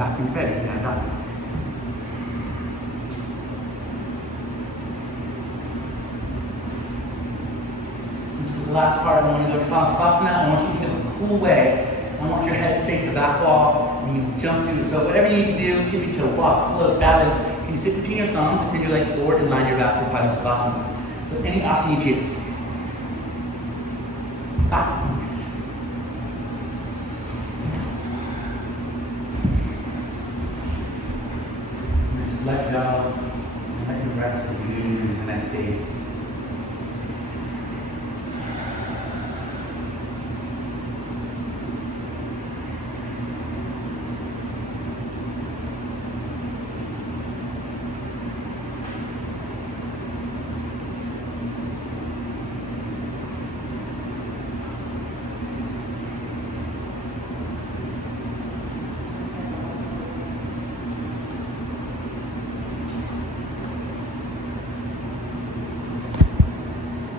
back when you're ready. Hand up. And so the last part, I want to go to Kalasana. I want you to think of a cool way. I want your head to face the back wall, and you jump to. So whatever you need to do, tippy toe, walk, float, balance. Can you sit between your thumbs, extend your legs forward, and line your back for Padmasana? So any option you choose. Back. Just let go, and let your breath just move into the next stage.